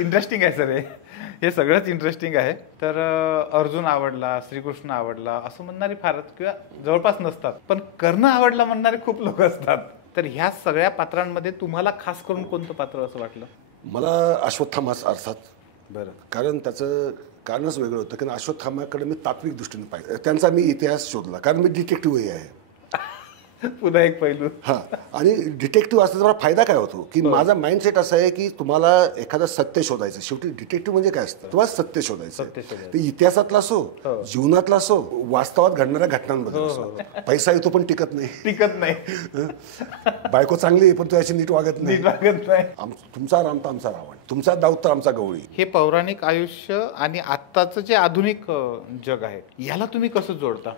Interesting आहे sir, हे सगळंच इंटरेस्टिंग आहे. तर अर्जुन आवडला, श्रीकृष्ण आवडला असं म्हणणारे फारच किंवा जवळपास नसतात, पण कर्ण आवडला म्हणणारे खूप लोक असतात. तर ह्या सगळ्या पात्रांमध्ये तुम्हाला खास करून कोणतं पात्र असं वाटलं? मला अश्वत्थामा अर्थात. बरं. कारण त्याचं कारणच वेगळं होतं, कारण अश्वत्थामाकडे मी तात्विक दृष्टीने पाहिजे. त्यांचा मी इतिहास शोधला, कारण मी डिटेक्टिव्हही आहे. पुन्हा एक पैलू. हां, आणि डिटेक्टिव्ह असल्याचा मला फायदा काय होतो की माझा माइंडसेट असा आहे की तुम्हाला एखादं सत्य शोधायचं. शेवटी डिटेक्टिव्ह म्हणजे काय असतं, तुम्हाला सत्य शोधायचं. ते इतिहासातला असो, जीवनातला असो, वास्तवात घडणाऱ्या घटनांबद्दल असो. पैसा येतो पण टिकत नाही. बायको चांगली आहे पण तू याची नीट वागत नाही. तुमचा राम तर आमचा रावण, तुमचा दाऊद तर आमचा गवळी. हे पौराणिक आयुष्य आणि आत्ताचं जे आधुनिक जग आहे याला तुम्ही कसं जोडता?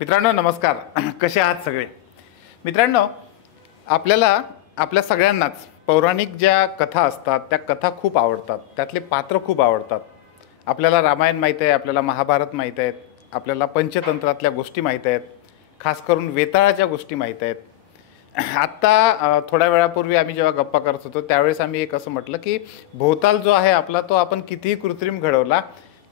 मित्रांनो नमस्कार, कसे आहात सगळे? मित्रांनो, आपल्याला आपल्या सगळ्यांनाच पौराणिक ज्या कथा असतात त्या कथा खूप आवडतात, त्यातले पात्र खूप आवडतात. आपल्याला रामायण माहीत आहे, आपल्याला महाभारत माहीत आहेत, आपल्याला पंचतंत्रातल्या गोष्टी माहीत आहेत, खास करून वेताळाच्या गोष्टी माहीत आहेत. आत्ता थोड्या वेळापूर्वी आम्ही जेव्हा गप्पा करत होतो त्यावेळेस आम्ही एक असं म्हटलं की भोवताल जो आहे आपला तो आपण कितीही कृत्रिम घडवला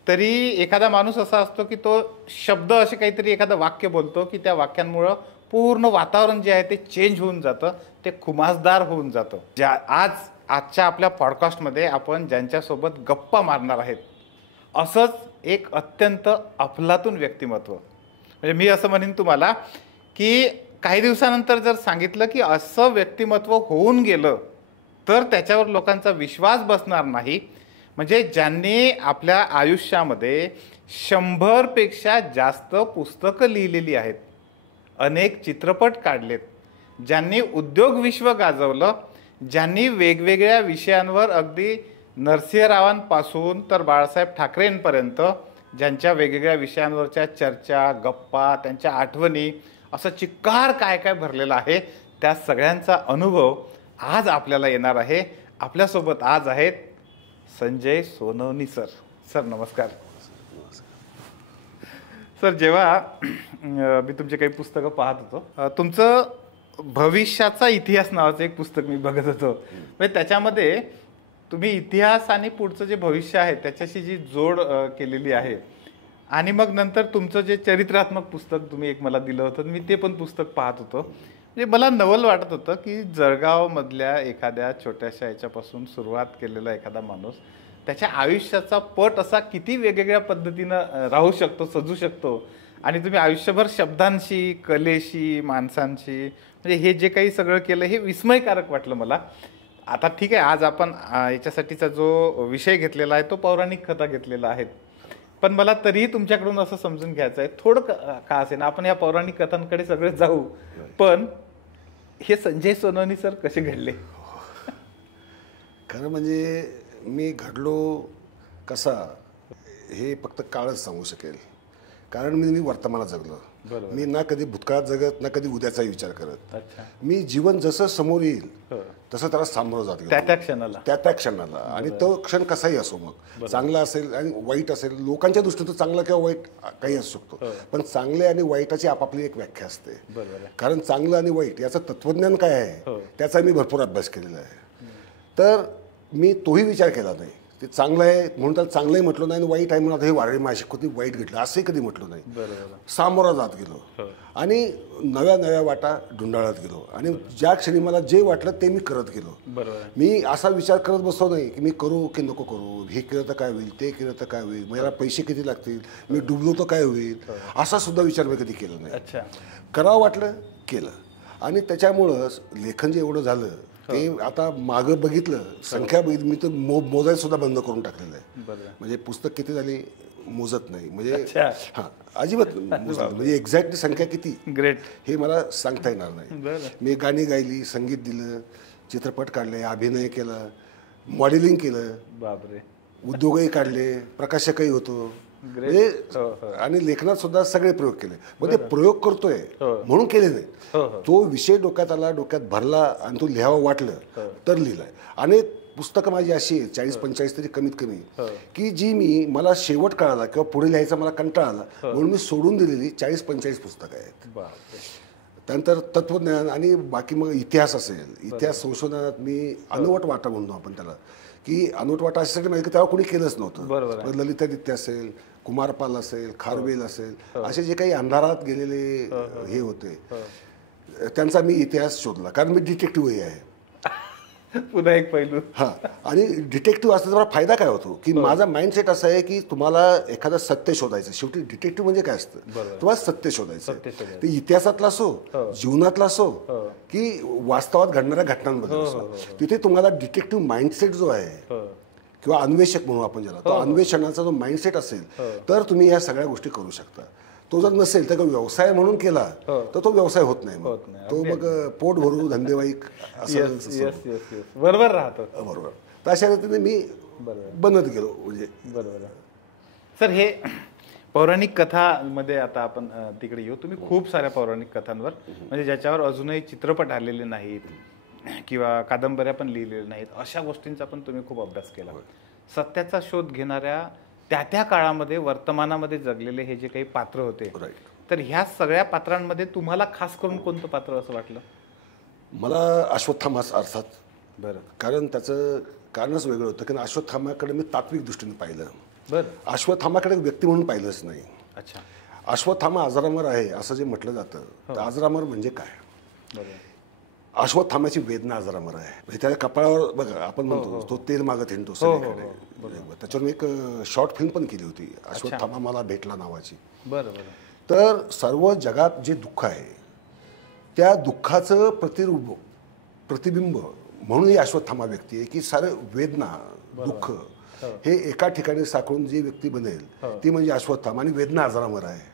तरी एखादा माणूस असा असतो की तो शब्द असे काहीतरी एखादं वाक्य बोलतो की त्या वाक्यांमुळं पूर्ण वातावरण जे आहे ते चेंज होऊन जातं, ते खुमासदार होऊन जातं. आजच्या आपल्या पॉडकास्टमध्ये आपण ज्यांच्यासोबत गप्पा मारणार आहेत असंच एक अत्यंत अफलातून व्यक्तिमत्व. म्हणजे मी असं म्हणेन तुम्हाला की काही दिवसानंतर जर सांगितलं की असं व्यक्तिमत्व होऊन गेलं तर त्याच्यावर लोकांचा विश्वास बसणार नाही. म्हणजे ज्यांनी आपल्या आयुष्यामध्ये 100 पेक्षा जास्त पुस्तकं लिहिलेली आहेत, अनेक चित्रपट काढलेत, ज्यांनी उद्योग विश्व गाजवलं, ज्यांनी वेगवेगळ्या विषयांवर अगदी नरसिंहरावांपासून तर बाळासाहेब ठाकरेंपर्यंत ज्यांच्या वेगवेगळ्या विषयांवरच्या चर्चा, गप्पा, त्यांच्या आठवणी, असं चिक्कार काय काय भरलेलं आहे, त्या सगळ्यांचा अनुभव आज आपल्याला येणार आहे. आपल्यासोबत आज आहेत संजय सोनवणी सर. सर नमस्कार. सर, जेव्हा मी तुमचे काही पुस्तकं पाहत होतो, तुमचं भविष्याचा इतिहास नावाचं एक पुस्तक मी बघत होतो. म्हणजे त्याच्यामध्ये तुम्ही इतिहास आणि पुढचं जे भविष्य आहे त्याच्याशी जी जोड केलेली आहे, आणि मग नंतर तुमचं जे चरित्रात्मक पुस्तक तुम्ही एक मला दिलं होतं, मी ते पण पुस्तक पाहत होतो. म्हणजे मला नवल वाटत होतं की जळगावमधल्या एखाद्या छोट्याशा याच्यापासून सुरुवात केलेला एखादा माणूस त्याच्या आयुष्याचा पट असा किती वेगवेगळ्या पद्धतीनं राहू शकतो, सजू शकतो. आणि तुम्ही आयुष्यभर शब्दांशी, कलेशी, माणसांशी, म्हणजे हे जे काही सगळं केलं हे विस्मयकारक वाटलं मला. आता ठीक आहे, आज आपण याच्यासाठीचा जो विषय घेतलेला आहे तो पौराणिक कथा घेतलेला आहे, पण मला तरीही तुमच्याकडून असं समजून घ्यायचं आहे, थोडं का असेल ना, आपण या पौराणिक कथांकडे सगळे जाऊ, पण हे संजय सोनवणी सर कसे घडले? खरं म्हणजे मी घडलो कसा हे फक्त काळच सांगू शकेल. कारण मी वर्तमानात जगलो. मी ना कधी भूतकाळात जगत, ना कधी उद्याचा विचार करत. मी जीवन जसं समोर येईल तसं त्याला सामोरं जात गेलो, त्या क्षणाला. आणि तो क्षण कसाही असो, मग चांगला असेल आणि वाईट असेल, लोकांच्या दृष्टीतून चांगला किंवा वाईट काही असू शकतो, पण चांगले आणि वाईटाची आपापली एक व्याख्या असते. कारण चांगलं आणि वाईट याचं तत्वज्ञान काय आहे त्याचा मी भरपूर अभ्यास केलेला आहे. तर मी तोही विचार केला नाही. ते चांगलं आहे म्हणून त्याला चांगलंही म्हटलं नाही, आणि वाईट आहे म्हणून हे वारे माझी कधी वाईट घडलं असंही कधी म्हटलं नाही. सामोरा जात गेलो आणि नव्या नव्या वाटा ढुंडाळत गेलो, आणि ज्या क्षणी मला जे वाटलं ते मी करत गेलो. मी असा विचार करत बसलो नाही की मी करू की नको करू, हे केलं तर काय होईल, ते केलं तर काय होईल, मला पैसे किती लागतील, मी डुबलो तर काय होईल, असा सुद्धा विचार मी कधी केला नाही. करावं वाटलं केलं. आणि त्याच्यामुळं लेखन जे एवढं झालं ते आता मागं बघितलं, संख्या बघितली, मी तर मोजायला सुद्धा बंद करून टाकलेलं आहे. म्हणजे पुस्तक किती झाली मोजत नाही, म्हणजे हां अजिबात म्हणजे एक्झॅक्टली संख्या किती ग्रेट हे मला सांगता येणार नाही. मी गाणी गायली, संगीत दिलं, चित्रपट काढले, अभिनय केला, मॉडेलिंग केलं, बापरे, उद्योगही काढले, प्रकाशकही होतो, आणि लेखनात सुद्धा सगळे प्रयोग केले. मग ते प्रयोग करतोय म्हणून केले नाही, तो विषय डोक्यात आला, डोक्यात भरला आणि तो लिहावा वाटलं तर लिहिलाय. आणि पुस्तकं माझी अशी आहेत 40-45 तरी कमीत कमी, की जी मला शेवट कळाला किंवा पुढे लिहायचा मला कंटाळा आला म्हणून मी सोडून दिलेली 40-45 पुस्तकं आहेत. त्यानंतर तत्वज्ञान आणि बाकी मग इतिहास असेल, इतिहास संशोधनात मी अनुवट वाटा म्हणतो आपण त्याला, की अनुवट वाटा अशासाठी माहिती की तेव्हा कोणी केलंच नव्हतं. ललितादित्य असेल, कुमारपाल असेल, खारवेल असेल, असे जे काही अंधारात गेलेले हे होते त्यांचा मी इतिहास शोधला, कारण मी डिटेक्टिव्हही आहे. पुन्हा एक पैलू. हां, आणि डिटेक्टिव्ह असल्याचा मला फायदा काय होतो, की माझा माइंडसेट असा आहे की तुम्हाला एखादं सत्य शोधायचं. शेवटी डिटेक्टिव्ह म्हणजे काय असतं, तुम्हाला सत्य शोधायचं. ते इतिहासातलं असो, जीवनातला असो, की वास्तवात घडणाऱ्या घटनांबद्दल असो, तिथे तुम्हाला डिटेक्टिव्ह माइंडसेट जो आहे किंवा अन्वेषक म्हणू आपण ज्याला, तो अन्वेषणाचा जो माइंडसेट असेल तर तुम्ही ह्या सगळ्या गोष्टी करू शकता. तो जर नसेल तर व्यवसाय म्हणून केला तर तो व्यवसाय होत नाही. तो मग पोट भरू धंदेवाईक असं बरोबर राहतो. बरोबर. तर अशा रीतीने मी बनत गेलो. म्हणजे बरोबर. सर, हे पौराणिक कथामध्ये आता आपण तिकडे येऊ. तुम्ही खूप साऱ्या पौराणिक कथांवर म्हणजे ज्याच्यावर अजूनही चित्रपट आलेले नाहीत किंवा कादंबऱ्या पण लिहिलेल्या नाहीत, अशा गोष्टींचा पण तुम्ही खूप अभ्यास केला. सत्याचा शोध घेणाऱ्या त्या काळामध्ये वर्तमानामध्ये जगलेले हे जे काही पात्र होते, तर ह्या सगळ्या पात्रांमध्ये तुम्हाला खास करून कोणतं पात्र असं वाटलं? मला अश्वत्थामा अर्थात. बरं. कारण त्याचं कारणच वेगळं होतं, की अश्वत्थामाकडे मी तात्विक दृष्टीने पाहिलं. बरं. अश्वत्थामाकडे व्यक्ती म्हणून पाहिलंच नाही. अच्छा. अश्वत्थामा अजरामर आहे असं जे म्हटलं जातं, तर अजरामर म्हणजे काय? बरं. अश्वत्थामाची वेदना अजरामर आहे. म्हणजे त्याच्या कपाळावर बघा आपण म्हणतो तो तेल मागत हिंडतो सगळीकडे. त्याच्यावर मी एक शॉर्ट फिल्म पण केली होती, अश्वत्थामा मला भेटला नावाची. बरं. तर सर्व जगात जे दुःख आहे त्या दुःखाचं प्रतिबिंब म्हणून ही अश्वत्थामा व्यक्ती आहे, की सारे वेदना दुःख हे एका ठिकाणी साकळून जी व्यक्ती बनेल ती म्हणजे अश्वत्थामा. आणि वेदना अजरामर आहे.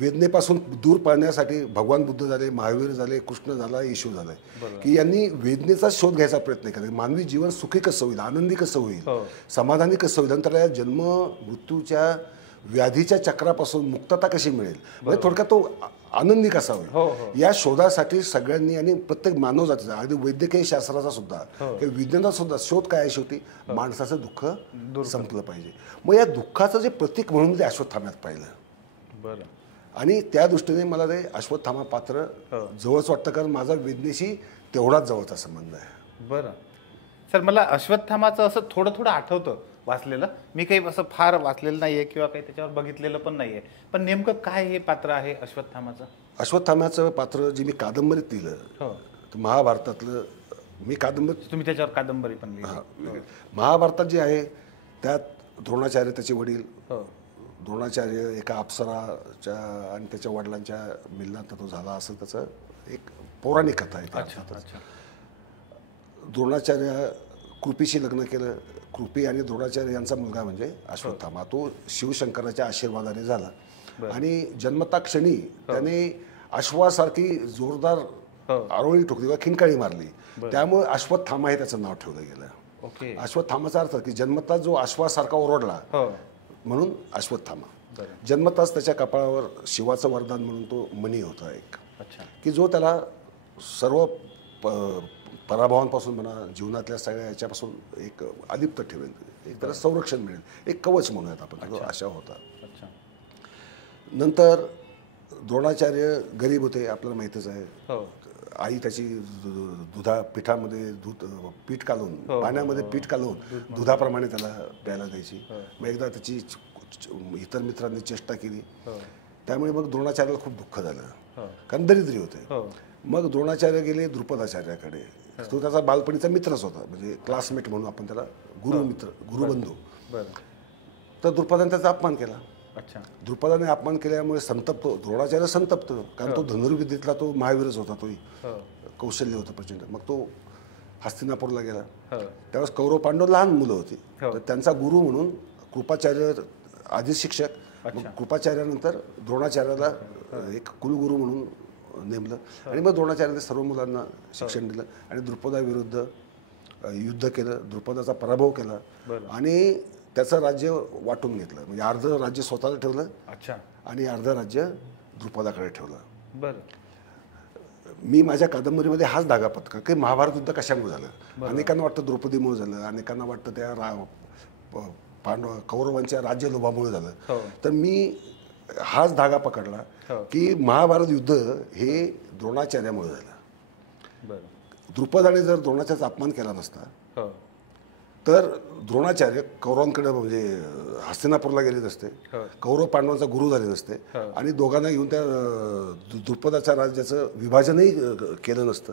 वेदनेपासून दूर पाळण्यासाठी भगवान बुद्ध झाले, महावीर झाले, कृष्ण झाला, येशू झालाय, की यांनी वेदनेचा शोध घ्यायचा प्रयत्न केला. मानवी जीवन सुखी कसं होईल, आनंदी कसं होईल, समाधानी कसं होईल, नंतर या जन्म मृत्यूच्या व्याधीच्या चक्रापासून मुक्तता कशी मिळेल, म्हणजे थोडक्यात तो आनंदी कसा होईल, या शोधासाठी सगळ्यांनी आणि प्रत्येक मानव जातीचा अगदी वैद्यकीय शास्त्राचा सुद्धा विज्ञानाचा सुद्धा शोध काय आहे, शेवटी माणसाचं दुःख संपलं पाहिजे. मग या दुःखाचं जे प्रतीक म्हणून ते अश्वत्थाम्यात पाहिलं. बरं. आणि त्या दृष्टीने मला ते अश्वत्थामा पात्र जवळच वाटतं, कारण माझा वेदनेशी तेवढाच जवळचा संबंध आहे. बरं. सर, मला अश्वत्थामाचं असं थोडं वाटवतं वाचलेलं. मी काही असं फार वाचलेलं नाहीये किंवा काही त्याच्यावर बघितलेलं पण नाहीये, पण नेमकं काय हे पात्र आहे अश्वत्थामाचं? अश्वत्थाम्याचं पात्र जे मी कादंबरीत लिहिलं, महाभारतातलं. मी कादंबरी, तुम्ही त्याच्यावर कादंबरी पण लिहिली. महाभारतात जे आहे त्यात द्रोणाचार्य, त्याचे वडील द्रोणाचार्य एका अप्सराच्या आणि त्याच्या वडिलांच्या मिलनात तो झाला, असं त्याचं एक पौराणिक कथा आहे. द्रोणाचार्य कृपीशी लग्न केलं. कृपी आणि द्रोणाचार्य यांचा मुलगा म्हणजे अश्वत्थामा, तो शिवशंकराच्या आशीर्वादाने झाला. आणि जन्मता क्षणी त्याने अश्वासारखी जोरदार आरोळी ठोकली किंवा खिंकाळी मारली, त्यामुळे अश्वत्थामा हे त्याचं नाव ठेवलं गेलं. अश्वत्थामाचा अर्थ की जन्मता जो अश्वासारखा ओरडला म्हणून अश्वत्थामा. जन्मताच त्याच्या कपाळावर शिवाचं वरदान म्हणून तो मणी होता एक, की जो त्याला सर्व पराभवांपासून म्हणा, जीवनातल्या सगळ्या याच्यापासून एक अलिप्त ठेवेल, एक त्याला संरक्षण मिळेल, एक कवच म्हणूयात आपण, अशा होता. नंतर द्रोणाचार्य गरीब होते, आपल्याला माहितच आहे. आई त्याची पिठामध्ये पीठ कालवून, पाण्यामध्ये पीठ कालवून दुधाप्रमाणे त्याला प्यायला द्यायची. मग एकदा त्याची इतर मित्रांनी चेष्टा केली, त्यामुळे मग द्रोणाचार्याला खूप दुःख झालं, कारण दरिद्री होते. मग द्रोणाचार्य गेले द्रुपदाचार्याकडे. तो त्याचा बालपणीचा मित्रच होता, म्हणजे क्लासमेट म्हणून आपण त्याला, गुरुमित्र, गुरुबंधू. तर द्रुपदाने त्याचा अपमान केला. द्रुपदाने अपमान केल्यामुळे संतप्त द्रोणाचार्य, संतप्त, कारण तो धनुर्विद्येतला तो महावीरच होता, तोही कौशल्य होतं प्रचंड. मग तो हस्तिनापूरला गेला. त्यावेळेस कौरव पांडव लहान मुलं होती, तर त्यांचा गुरु म्हणून कृपाचार्य आधी शिक्षक, कृपाचार्यानंतर द्रोणाचार्याला एक कुलगुरू म्हणून नेमलं. आणि मग द्रोणाचार्याने सर्व मुलांना शिक्षण दिलं आणि द्रुपदाविरुद्ध युद्ध केलं, द्रुपदाचा पराभव केला आणि त्याचं राज्य वाटून घेतलं. म्हणजे अर्ध राज्य स्वतःला ठेवलं आणि अर्ध राज्य द्रुपदाकडे ठेवलं. मी माझ्या कादंबरीमध्ये हाच धागा पत्कर की महाभारत युद्ध कशामुळे झालं. अनेकांना वाटतं द्रौपदीमुळे झालं, अनेकांना वाटतं त्या पांडव कौरवांच्या राज्य लोभामुळे झालं. तर मी हाच धागा पकडला की महाभारत युद्ध हे द्रोणाचार्यामुळे झालं. द्रुपदाने जर द्रोणाचार्याचा अपमान केला नसता तर द्रोणाचार्य कौरवांकडे म्हणजे हस्तिनापूरला गेले नसते, कौरव पांडवांचा गुरु झाले नसते आणि दोघांना घेऊन त्या द्रुपदाच्या राज्याचं विभाजनही केलं नसतं.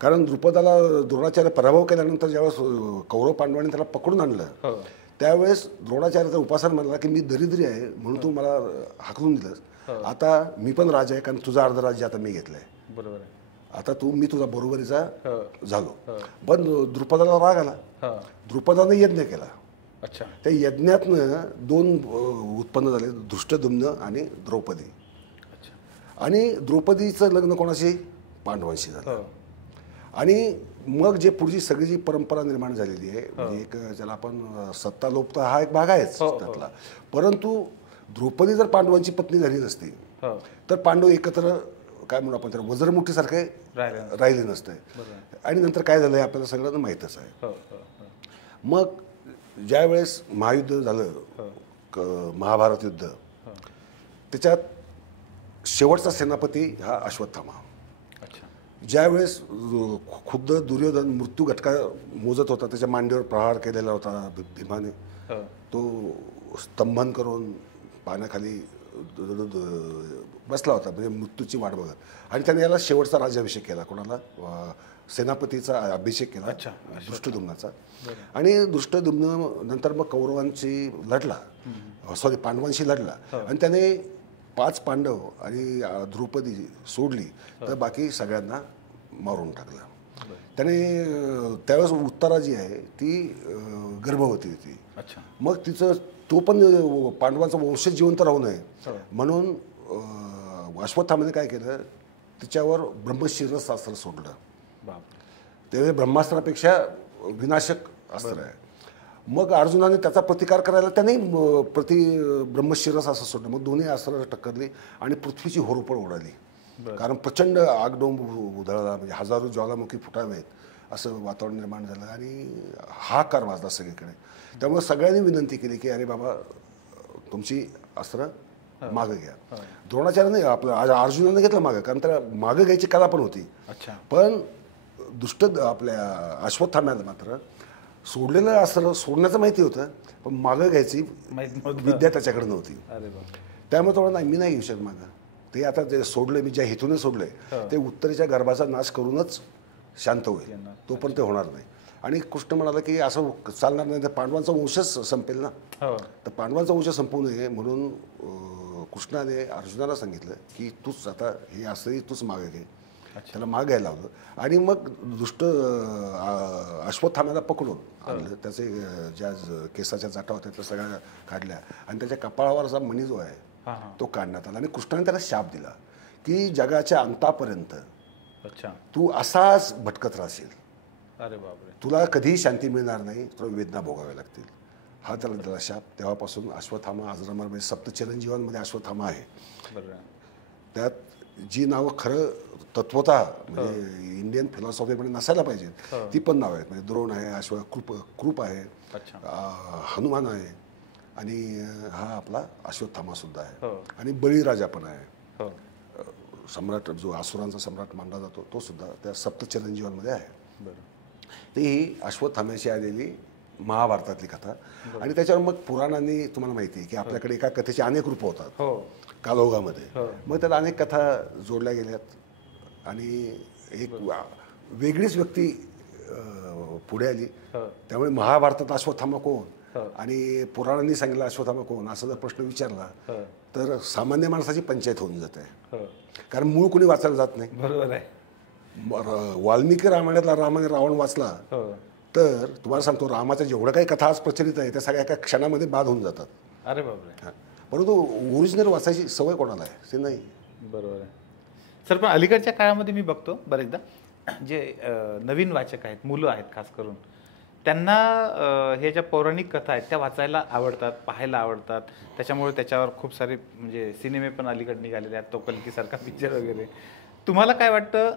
कारण द्रुपदाला द्रोणाचार्य पराभव केल्यानंतर ज्यावेळेस कौरव पांडवांनी त्याला पकडून आणलं त्यावेळेस द्रोणाचार्याचा उपासन म्हणला की मी दरिद्री आहे म्हणून तू मला हाकलून दिलंस, आता मी पण राजा आहे कारण तुझं अर्ध राज्य आता मी घेतलंय, बरोबर आहे, आता मी तुझा बरोबरीचा झालो. पण द्रुपदाला राग आला, द्रुपदाने यज्ञ केला. अच्छा. त्या यज्ञातनं 2 उत्पन्न झाले, धृष्टद्युम्न आणि द्रौपदी. आणि द्रौपदीचं लग्न कोणाशी, पांडवांशी झालं. आणि मग जे पुढची सगळी जी परंपरा निर्माण झालेली आहे म्हणजे एक ज्याला आपण सत्ता लोप हा एक भाग आहेच त्यातला, परंतु द्रौपदी जर पांडवांची पत्नी झाली नसती तर पांडव एकत्र काय म्हणून आपण त्याला वज्रमुठीसारखे राहिले नसते. आणि नंतर काय झालं हे आपल्याला सगळ्यांना माहीतच आहे. मग ज्या वेळेस महायुद्ध झालं, महाभारत युद्ध, त्याच्यात शेवटचा सेनापती हा अश्वत्थामा. ज्यावेळेस खुद्द दुर्योधन मृत्यू घटका मोजत होता, त्याच्या मांडीवर प्रहार केलेला होता भीमाने, तो स्तंभन करून पाण्याखाली बसला होता म्हणजे मृत्यूची वाट बघत, आणि त्याने याला शेवटचा राज्याभिषेक केला. कोणाला, सेनापतीचा अभिषेक केला दृष्टद्युम्नाचा. आणि दृष्टद्युम्न नंतर मग कौरवांशी लढला, सॉरी पांडवांशी लढला, आणि त्याने 5 पांडव आणि द्रौपदी सोडली तर बाकी सगळ्यांना मारून टाकलं. त्याने त्यावेळेस उत्तरा जी आहे ती गर्भवती होती. मग तिचं तो पण पांडवांचा वंश जिवंत राहू नये म्हणून अश्वत्थामाने काय केलं, तिच्यावर ब्रह्मशिरस्त्रास्त्र सोडलं. ते ब्रह्मास्त्रापेक्षा विनाशक अस्त्र आहे. मग अर्जुनाने त्याचा प्रतिकार करायला त्याने ब्रह्मशिरस असं सोडलं. मग दोन्ही अस्त्र टक्करली आणि पृथ्वीची होरपळ उडाली. कारण प्रचंड आगडोंब उधळला, म्हणजे हजारो ज्वालामुखी फुटावेत असं वातावरण निर्माण झालं आणि हाहाकार वाजला सगळीकडे. त्यामुळे सगळ्यांनी विनंती केली की अरे बाबा तुमची अस्त्र मागं घ्या. द्रोणाचार्याने आपलं अर्जुनाने घेतलं मागं, कारण त्याला मागं घ्यायची कला पण होती. पण आपल्या अश्वत्थाम्याला मात्र सोडलेलं अस्त्र सोडण्याचं माहिती होतं, पण मागं घ्यायची विद्या त्याच्याकडे नव्हती. त्यामुळे थोडं नाही, मी नाही घेऊ शकत मागं. ते आता जे सोडले, मी ज्या हेतूने सोडले ते उत्तरेच्या गर्भाचा नाश करूनच शांत होईल, तो पण ते होणार नाही. आणि कृष्ण म्हणाला की असं चालणार नाही, तर पांडवांचा वंशच संपेल ना. तर पांडवांचा वंश संपू नये म्हणून कृष्णाने अर्जुनाला सांगितलं की तूच आता हे असंही तूच मागे घे. त्याला माग घ्यायला लावलं आणि मग अश्वत्थाम्याला पकडून आणलं. त्याचे ज्या केसाच्या जाटा होत्या त्या सगळ्या काढल्या आणि त्याच्या कपाळावरचा मणी जो आहे तो काढण्यात आला. आणि कृष्णाने त्याला शाप दिला की जगाच्या अंतापर्यंत तू असाच भटकत राहशील, तुला कधीही शांती मिळणार नाही, तुला वेदना भोगाव्या लागतील. हा त्याला दिला शाप. तेव्हापासून अश्वत्थामा अजरामर म्हणजे सप्तचिरंजीवांमध्ये अश्वत्थामा आहे. त्यात जी नावं खरं तत्वतः म्हणजे इंडियन फिलॉसॉफीमध्ये नसायला पाहिजेत ती पण नावं आहेत. म्हणजे द्रोण आहे, कृप आहे, हनुमान आहे आणि हा आपला अश्वत्थामा सुद्धा आहे. आणि बळीराजा पण आहे, सम्राट जो असुरांचा सम्राट मानला जातो तो सुद्धा त्या सप्तचिरंजीवांमध्ये आहे. ती ही अश्वत्थाम्याशी आलेली महाभारतातली कथा. आणि त्याच्यावर मग पुराणांनी तुम्हाला माहिती आहे की आपल्याकडे एका कथेची अनेक रूपं होतात कालौघामध्ये. मग त्याला अनेक कथा जोडल्या गेल्यात आणि एक वेगळीच व्यक्ती पुढे आली. त्यामुळे महाभारतात अश्वत्थामा कोण आणि पुराणांनी सांगितलं अश्वत्थामा कोण असा जर प्रश्न विचारला तर सामान्य माणसाची पंचायत होऊन जाते. कारण मूळ कोणी वाचायला जात नाही. बरोबर आहे. वाल्मिकी रामायणातला रामाने रावण वाचला तर तुम्हाला सांगतो रामाच्या जेवढं काही कथा आज प्रचलित आहे त्या सगळ्या एका क्षणामध्ये बाद होऊन जातात. अरे बापरे. परंतु ओरिजिनल वाचायची सवय कोणाला आहे ते नाही. बरोबर आहे सर. पण अलीकडच्या काळामध्ये मी बघतो बरेचदा जे नवीन वाचक आहेत, मुलं आहेत खास करून, त्यांना हे ज्या पौराणिक कथा आहेत त्या वाचायला आवडतात, पाहायला आवडतात. त्याच्यामुळे त्याच्यावर खूप सारे म्हणजे सिनेमे पण अलीकडे निघालेले आहेत, तो कल्कीसारखा पिक्चर वगैरे. तुम्हाला काय वाटतं,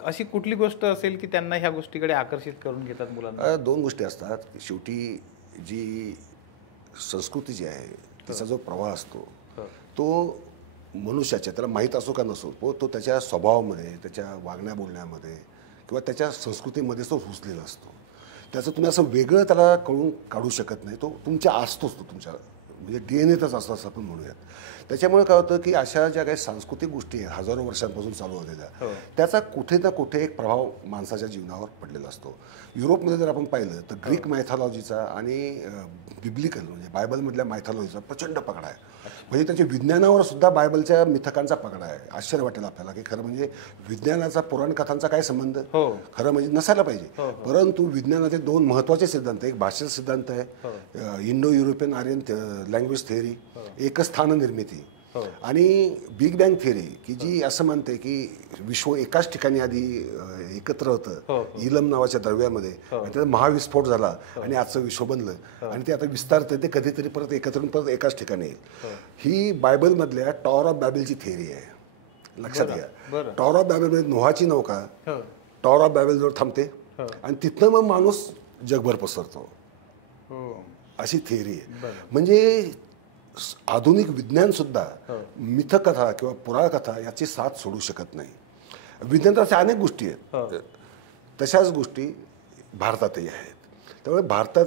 अशी कुठली गोष्ट असेल की त्यांना ह्या गोष्टीकडे आकर्षित करून घेतात मुलांना? दोन गोष्टी असतात. शेवटी जी संस्कृती जी आहे तिचा जो प्रवाह असतो तो मनुष्याच्या, त्याला माहीत असो का नसो, तो त्याच्या स्वभावामध्ये, त्याच्या वागण्या बोलण्यामध्ये किंवा त्याच्या संस्कृतीमध्ये तो रुजलेला असतो. त्याचं तुम्ही असं वेगळं त्याला कळून काढू शकत नाही. तो तुमच्या असतोच, तो तुमच्या म्हणजे DNA-तच असतो असं आपण म्हणूयात. त्याच्यामुळे काय होतं की अशा ज्या काही सांस्कृतिक गोष्टी आहेत हजारो वर्षांपासून चालू होत्या त्याचा कुठे ना कुठे एक प्रभाव माणसाच्या जीवनावर पडलेला असतो. युरोपमध्ये जर आपण पाहिलं तर ग्रीक मायथॉलॉजीचा आणि बिब्लिकल म्हणजे बायबलमधल्या मायथॉलॉजीचा प्रचंड पगडा आहे. म्हणजे त्याच्या विज्ञानावर सुद्धा बायबलच्या मिथकांचा पगडा आहे. आश्चर्य वाटेल आपल्याला की खरं म्हणजे विज्ञानाचा पुराणकथांचा काय संबंध, खरं म्हणजे नसायला पाहिजे. परंतु विज्ञानाचे दोन महत्त्वाचे सिद्धांत, एक भाषेचा सिद्धांत आहे, Indo European Aryan language theory, एकस्थान निर्मिती, आणि बिग बँग थिअरी की जी असं म्हणते की विश्व एकाच ठिकाणी आधी एकत्र होतं इलम नावाच्या द्रव्यामध्ये, आणि त्याचा महाविस्फोट झाला आणि आजचं विश्व बनलं आणि ते आता विस्तारतं, ते कधीतरी परत एकत्र परत एकाच ठिकाणी येईल. ही बायबलमधल्या टॉवर ऑफ बॅबेलची थिअरी आहे. लक्षात घ्या, टॉवर ऑफ बॅबेलमध्ये नोहाची नौका टॉवर ऑफ बॅबेलजवळ थांबते आणि तिथनं मग माणूस जगभर पसरतो, अशी थिअरी आहे. म्हणजे आधुनिक विज्ञान सुद्धा मिथकथा किंवा पुराणकथा याची साथ सोडू शकत नाही. विज्ञानाच्या अनेक गोष्टी आहेत, तशाच गोष्टी भारतातही आहेत. त्यामुळे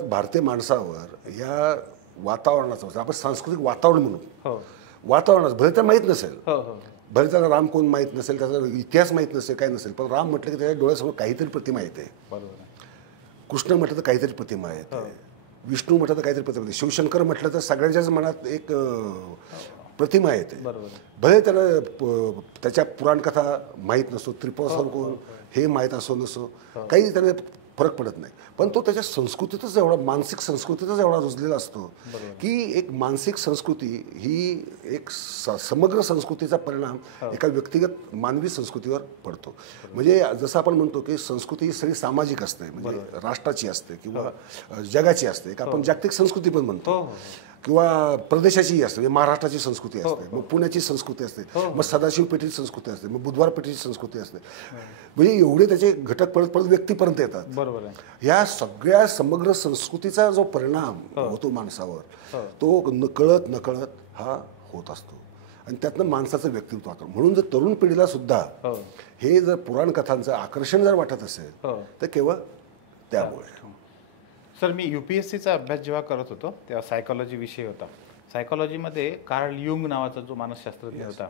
भारतीय माणसावर या वातावरणाचा, आपण सांस्कृतिक वातावरण म्हणून, वातावरणाचं भले तर माहीत नसेल, भले त्याला राम कोण माहीत नसेल, त्याचा इतिहास माहीत नसेल, काय नसेल, पण राम म्हटलं की त्याच्या डोळ्यासमोर काहीतरी प्रतिमा येते. कृष्ण म्हटलं तर काहीतरी प्रतिमा येते, विष्णू म्हटलं तर काहीतरी प्रतिमा, शिवशंकर म्हटलं तर सगळ्यांच्याच मनात एक प्रतिमा येते. भले त्याला त्याच्या पुराणकथा माहीत नसतो, त्रिपुरासुर कोण हे माहीत असो नसो, काही त्याला फरक पडत नाही. पण तो त्याच्या संस्कृतीतच एवढा, मानसिक संस्कृतीतच एवढा रुजलेला असतो की एक मानसिक संस्कृती ही एक समग्र संस्कृतीचा परिणाम एका व्यक्तिगत मानवी संस्कृतीवर पडतो. म्हणजे जसं आपण म्हणतो की संस्कृती ही सगळी सामाजिक असते, म्हणजे राष्ट्राची असते किंवा जगाची असते, एक आपण जागतिक संस्कृती पण म्हणतो, किंवा प्रदेशाचीही असते, म्हणजे महाराष्ट्राची संस्कृती असते, मग पुण्याची संस्कृती असते, मग सदाशिव पेठेची संस्कृती असते, मग बुधवार पेठेची संस्कृती असते. म्हणजे एवढे त्याचे घटक परत परत व्यक्तीपर्यंत येतात. बरोबर आहे. ह्या सगळ्या समग्र संस्कृतीचा जो परिणाम होतो माणसावर, तो नकळत नकळत हा होत असतो आणि त्यातनं माणसाचं व्यक्तित्व आकार. म्हणून जर तरुण पिढीला सुद्धा हे जर पुराण कथांचं आकर्षण जर वाटत असेल तर केवळ त्यामुळे. सर, मी UPSCचा अभ्यास जेव्हा करत होतो तेव्हा सायकॉलॉजी विषय होता. सायकॉलॉजीमध्ये कार्ल युंग नावाचा जो मानसशास्त्रज्ञ होता,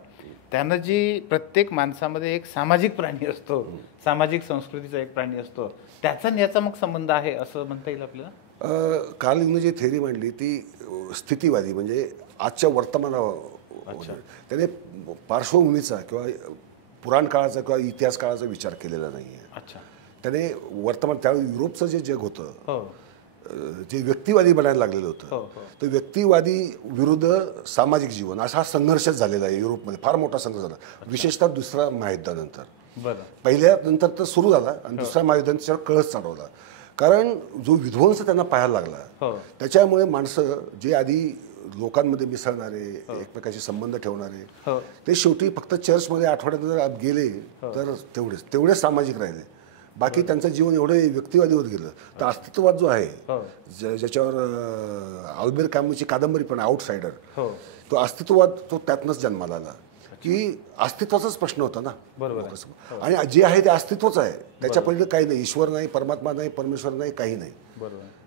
त्यानं जी प्रत्येक माणसामध्ये एक सामाजिक प्राणी असतो, सामाजिक संस्कृतीचा एक प्राणी असतो, त्याचा याचा मग संबंध आहे असं म्हणता येईल आपल्याला. कार्ल युंगने जी थेअरी मांडली ती स्थितीवादी, म्हणजे आजच्या वर्तमानावर त्याने पार्श्वभूमीचा किंवा पुराण काळाचा किंवा इतिहास काळाचा विचार केलेला नाही आहे. अच्छा. त्याने वर्तमान, त्यावेळी युरोपचं जे जग होतं, जे व्यक्तिवादी बनायला लागलेलं होतं, तर व्यक्तिवादी विरुद्ध सामाजिक जीवन असा संघर्षच झालेला आहे युरोपमध्ये, फार मोठा संघर्ष झाला, विशेषतः दुसऱ्या महायुद्धानंतर. पहिल्या नंतर तर सुरू झाला आणि दुसऱ्या महायुद्धाने त्याच्यावर कळस चढवला. कारण जो विध्वंस त्यांना पाहायला लागला, त्याच्यामुळे माणसं जे आधी लोकांमध्ये मिसळणारे, एकमेकांशी संबंध ठेवणारे, ते शेवटी फक्त चर्चमध्ये आठवड्यात जर गेले तर तेवढेच सामाजिक राहिले. बाकी त्यांचं जीवन एवढं व्यक्तिवादी होत गेलं. तर अस्तित्ववाद जो आहे, ज्याच्यावर अल्बेर कॅम्यूची कादंबरी पण आउटसाइडर, तो अस्तित्ववाद तो त्यातनंच जन्माला आला की अस्तित्वाचाच प्रश्न होता ना. बरोबर. आणि जे आहे ते अस्तित्वच आहे, त्याच्या पहिले काही नाही, ईश्वर नाही, परमात्मा नाही, परमेश्वर नाही, काही नाही.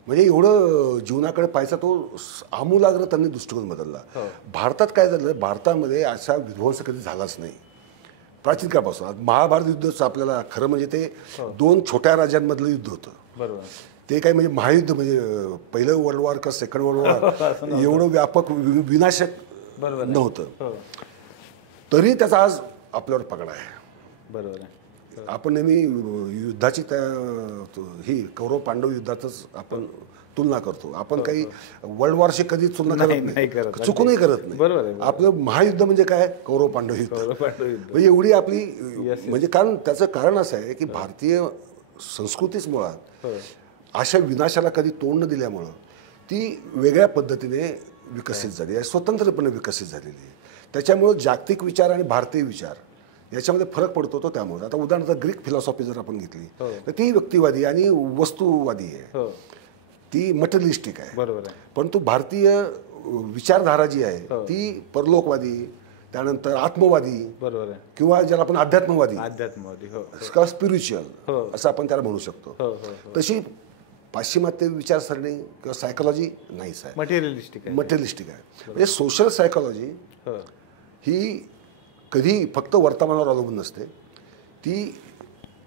म्हणजे एवढं जीवनाकडे पाहायचा तो आमूलाग्र त्यांनी दृष्टिकोन बदलला. भारतात काय झालं, भारतामध्ये असा विध्वंस कधी झालाच नाही प्राचीन काळापासून. महाभारत युद्धच आपल्याला खरं म्हणजे ते दोन छोट्या राज्यांमधलं युद्ध होतं. बरोबर. ते काय म्हणजे महायुद्ध, म्हणजे पहिलं वर्ल्ड वॉर का सेकंड वर्ल्ड वॉर एवढं व्यापक विनाशक नव्हतं, तरी त्याचा आज आपल्यावर पगडा आहे. बरोबर. आपण नेहमी युद्धाची ही कौरव पांडव युद्धातच आपण तुलना करतो. आपण काही वर्ल्ड वॉरशी कधी तुलना करत नाही, चुकूनही करत नाही. आपलं महायुद्ध म्हणजे काय, कौरव पांडव युद्ध. म्हणजे एवढी आपली, म्हणजे कारण त्याचं कारण असं आहे की भारतीय संस्कृतीच मुळात अशा विनाशाला कधी तोंड न दिल्यामुळं ती वेगळ्या पद्धतीने विकसित झाली आहे, स्वतंत्रपणे विकसित झालेली आहे. त्याच्यामुळं जागतिक विचार आणि भारतीय विचार याच्यामध्ये फरक पडतो तो त्यामुळे. आता उदाहरणार्थ ग्रीक फिलॉसॉफी जर आपण घेतली तर ती व्यक्तिवादी आणि वस्तुवादी आहे, ती मटेरियलिस्टिक आहे. बरोबर आहे. परंतु भारतीय विचारधारा जी आहे ती परलोकवादी, त्यानंतर आत्मवादी, बरोबर आहे, किंवा ज्याला आपण अध्यात्मवादी अध्यात्मवादी स्पिरिच्युअल असं आपण त्याला म्हणू शकतो. तशी पाश्चिमात्य विचारसरणी किंवा सायकोलॉजी नाहीच आहे, मटेरियलिस्टिक आहे. मटेरियलिस्टिक आहे. म्हणजे सोशल सायकोलॉजी ही कधी फक्त वर्तमानावर अवलंबून नसते, ती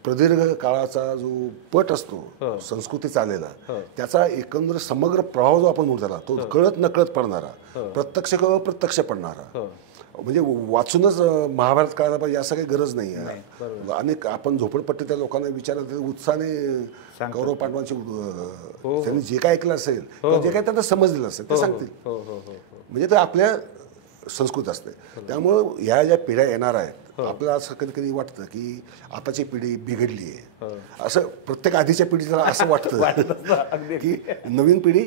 प्रदीर्घ काळाचा जो पट असतो संस्कृतीचा आलेला त्याचा एकंदर समग्र प्रभाव जो आपण म्हणू त्याला, तो कळत नकळत पडणारा, प्रत्यक्ष किंवा अप्रत्यक्ष पडणारा. म्हणजे वाचूनच महाभारत काळायला पाहिजे असं काही गरज नाही आहे. अनेक आपण झोपडपट्टी त्या लोकांना विचारलं तर उत्साहाने कौरव पांडवांची त्यांनी जे काय ऐकलं असेल जे काय त्यांना समजलेलं असेल ते सांगतील. म्हणजे ते आपल्या संस्कृत असते. त्यामुळं ह्या ज्या पिढ्या येणार आहेत, आपल्याला असं कधी कधी वाटतं की आताची पिढी बिघडली आहे, असं प्रत्येक आधीच्या पिढीला असं वाटतं की नवीन पिढी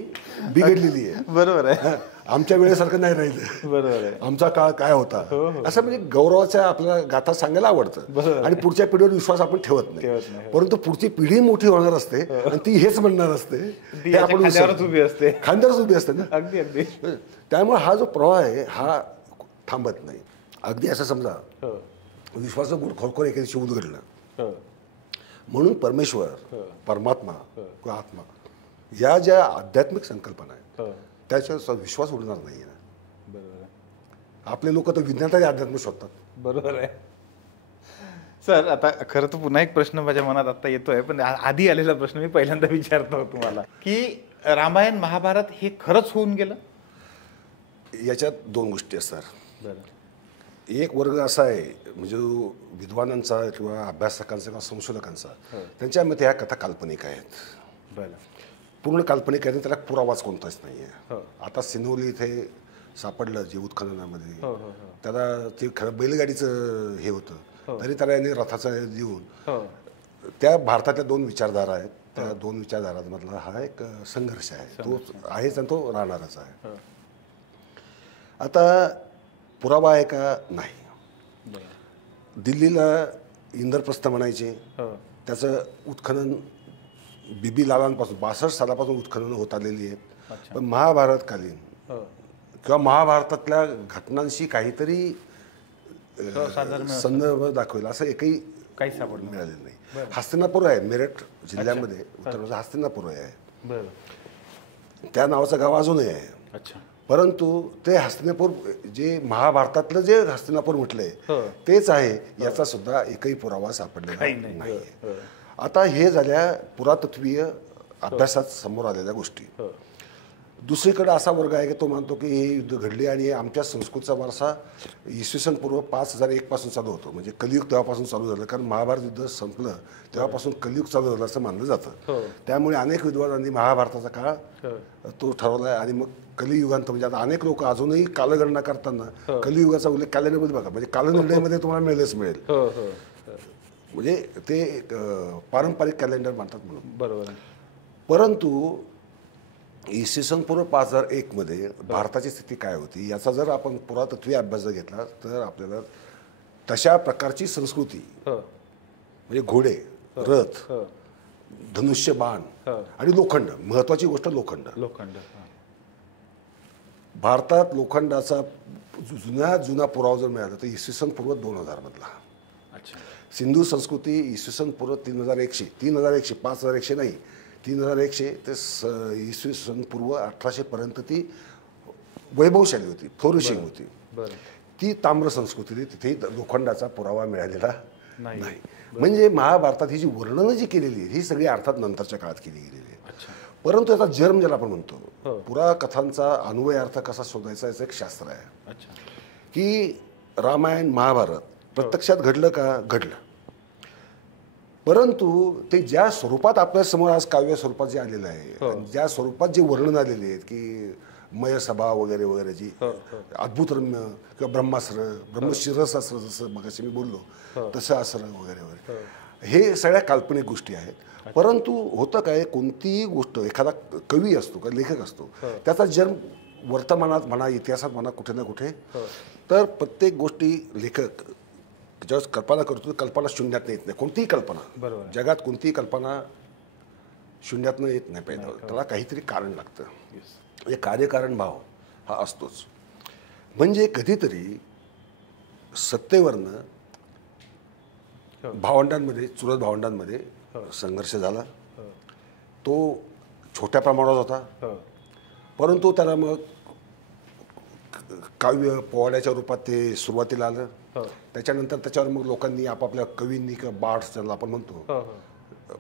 बिघडलेली आहे. बरोबर आहे. आमच्या वेळेसारखं नाही राहिलं, बरोबर आहे, आमचा काळ काय होता असं म्हणजे गौरवाच्या आपल्याला गाथा सांगायला आवडतं आणि पुढच्या पिढीवर विश्वास आपण ठेवत नाही. परंतु पुढची पिढी मोठी होणार असते आणि ती हेच म्हणणार असते, हे आपण खांद्यावरच उभी असते, खांद्यावरच उभी असते ना. अगदी अगदी. त्यामुळे हा जो प्रवाह आहे हा थांबत नाही. अगदी असं समजा विश्वासाचं गुढ खरोखर एका दिवशी उलगडलं म्हणून परमेश्वर, परमात्मा किंवा आत्मा या ज्या आध्यात्मिक संकल्पना आहेत त्याच्यावर विश्वास उडणार नाही ना. बरोबर आहे. आपले लोक तर विज्ञानाचे अध्यात्म शोधतात. बरोबर आहे. सर, आता खरं तर पुन्हा एक प्रश्न माझ्या मनात आता येतोय, पण आधी आलेला प्रश्न मी पहिल्यांदा विचारतो तुम्हाला की रामायण महाभारत हे खरंच होऊन गेलं? याच्यात दोन गोष्टी असतात. बरं. एक वर्ग असा आहे म्हणजे जो विद्वानांचा किंवा अभ्यासकांचा किंवा संशोधकांचा, त्यांच्या मते ह्या कथा काल्पनिक आहेत. बरं. पूर्ण काल्पनिक आहे, त्याला पुरावाच कोणताच नाही आहे. आता सिनोली इथे सापडलं जे उत्खननामध्ये, त्याला ते खरं बैलगाडीचं हे होतं, तरी त्याला याने रथाचं देऊन त्या भारतातल्या दोन विचारधारा आहेत, त्या दोन विचारधारांमधला हा एक संघर्ष आहे, तो आहेच आणि तो राहणारच आहे. आता पुरावा आहे का? नाही. दिल्लीला इंद्रप्रस्थ म्हणायचे, त्याचं उत्खनन बीबी लालांपासून 62 सालापासून उत्खनन होत आलेली आहेत. पण महाभारतकालीन किंवा महाभारतातल्या घटनांशी काहीतरी संदर्भ दाखवेल असं एकही काही मिळालेलं नाही. हस्तिनापूर आहे मेरठ जिल्ह्यामध्ये, उत्तर हस्तिनापूर आहे, त्या नावाचं गाव अजूनही आहे. परंतु ते हस्तिनापूर जे महाभारतातलं जे हस्तिनापूर म्हटलंय तेच आहे याचा सुद्धा एकही पुरावा सापडलेला नाही. आता हे झाल्या पुरातत्वीय अभ्यासात समोर आलेल्या गोष्टी. दुसरीकडे असा वर्ग आहे की तो मानतो की हे युद्ध घडले आणि आमच्या संस्कृतचा वारसा इसवी सन पूर्व 5001 पासून चालू होतो, म्हणजे कलियुग तेव्हापासून चालू झालं. कारण महाभारत युद्ध संपलं तेव्हापासून कलियुग चालू झालं असं मानलं जातं. त्यामुळे अनेक विद्वानांनी महाभारताचा काळ तो ठरवला आहे. आणि मग कलियुगांत म्हणजे आता अनेक लोक अजूनही कालगणना करताना कलियुगाचा उल्लेख कॅलेंडरमध्ये बघा, म्हणजे कालनिर्णयमध्ये तुम्हाला मिळेल. म्हणजे ते पारंपरिक कॅलेंडर मानतात म्हणून. बरोबर. परंतु इसवी सन पूर्व 5001 मध्ये भारताची स्थिती काय होती याचा जर आपण पुरातत्वीय अभ्यास जर घेतला तर आपल्याला तशा प्रकारची संस्कृती, म्हणजे घोडे, रथ, धनुष्य बाण आणि लोखंड, महत्वाची गोष्ट लोखंड. भारतात लोखंडाचा जुना पुरावा जर मिळाला तर इसवी सन पूर्व 2000 मधला. सिंधू संस्कृती इसवी सन पूर्व 3100 5100 नाही, 3100 ते इसवी सन पूर्व 1800 पर्यंत ती वैभवशाली होती, फ्लोरिशिंग होती. ती ताम्र संस्कृती, तिथे लोखंडाचा पुरावा मिळालेला नाही. म्हणजे महाभारतात ही जी वर्णनं जी केलेली आहे ही सगळी अर्थात नंतरच्या काळात केली गेलेली आहे. परंतु याचा जर्म ज्याला आपण म्हणतो, पुराकथांचा अन्वय अर्थ कसा शोधायचा याचं एक शास्त्र आहे. की रामायण महाभारत प्रत्यक्षात घडलं का? घडलं. परंतु ते ज्या स्वरूपात आपल्या समोर आज काव्य स्वरूपात जे आलेलं आहे, ज्या स्वरूपात जे वर्णन आलेले आहेत की मयसभा वगैरे वगैरे जी अद्भुत रम्य किंवा ब्रह्मास्त्र, ब्रह्मशिरसास्त्र जसं मगाशी मी बोललो तसं अस्त्र वगैरे वगैरे, हे सगळ्या काल्पनिक गोष्टी आहेत. परंतु होतं काय, कोणतीही गोष्ट, एखादा कवी असतो का लेखक असतो, त्याचा जन्म वर्तमानात म्हणा, इतिहासात म्हणा, कुठे ना कुठे, तर प्रत्येक गोष्टी लेखक ज्यावेळेस कल्पना करतो कल्पना शून्यात येत नाही. कोणतीही कल्पना बरोबर. जगात कोणतीही कल्पना शून्यातनं येत नाही. पहिला त्याला काहीतरी कारण लागतं. म्हणजे कार्यकारण भाव हा असतोच. म्हणजे कधीतरी सत्तेवरनं भावंडांमध्ये चुलत भावंडांमध्ये संघर्ष झाला. तो छोट्या प्रमाणात होता, परंतु त्याला मग काव्य पोवाड्याच्या रूपात ते सुरुवातीला आलं. त्याच्यानंतर त्याच्यावर मग लोकांनी आपापल्या कवींनी किंवा बार्ड्स ज्याला आपण म्हणतो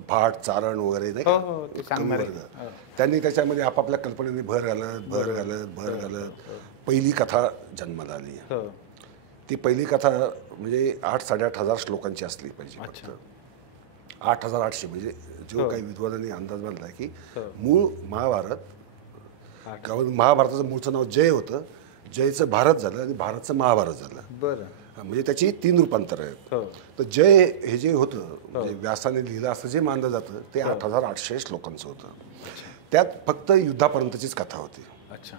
भाट चारण वगैरे नाही का कवी वर्ग, त्यांनी त्याच्यामध्ये आपापल्या कल्पनेने भर घालत पहिली कथा जन्माला आली. ती पहिली कथा म्हणजे 8-8,500 श्लोकांची असली पाहिजे. 8,800 म्हणजे जो काही विद्वानांनी अंदाज बांधला की मूळ महाभारताचं मूळचं नाव जय होतं. जयचं भारत झालं आणि भारतचं महाभारत झालं. बरं. म्हणजे त्याची 3 रूपांतर आहेत. तर जय हे जे होतं म्हणजे व्यासाने लिहिलं असं जे मानलं जातं ते 8,800 श्लोकांचं होतं. त्यात फक्त युद्धापर्यंतचीच कथा होती. अच्छा.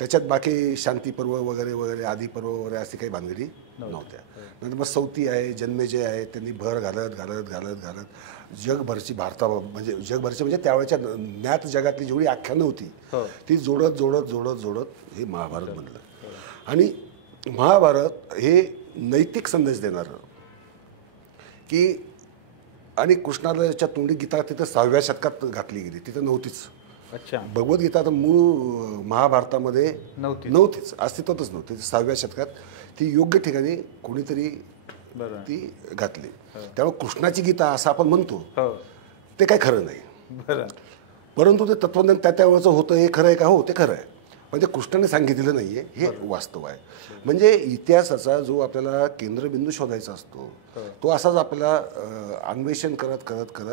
त्याच्यात बाकी शांतीपर्व वगैरे वगैरे आदिपर्व वगैरे अशी काही भानगडी नव्हत्या. नंतर मग सौती आहे, जन्मेजय आहे, त्यांनी भर घालत जगभरची म्हणजे जगभरची म्हणजे त्यावेळेच्या ज्ञात जगातली जेवढी आख्यानं होती ती जोडत हे महाभारत बनलं. आणि महाभारत हे नैतिक संदेश देणारं की आणि कृष्णाच्या तोंडी गीता तिथं 6व्या शतकात घातली गेली, तिथं नव्हतीच. अच्छा. भगवद्गीता तर मूळ महाभारतामध्ये नव्हतीच, अस्तित्वातच नव्हती. 6व्या शतकात ती योग्य ठिकाणी कोणीतरी ती घातली. त्यामुळे कृष्णाची गीता असं आपण म्हणतो ते काय खरं नाही. परंतु ते तत्वज्ञान त्यावेळेचं होतं हे खरं आहे का? हो, ते खरं आहे. म्हणजे कृष्णाने सांगितलेलं नाहीये हे वास्तव आहे. म्हणजे इतिहासाचा जो आपल्याला केंद्रबिंदू शोधायचा असतो तो असाच आपल्याला अन्वेषण करत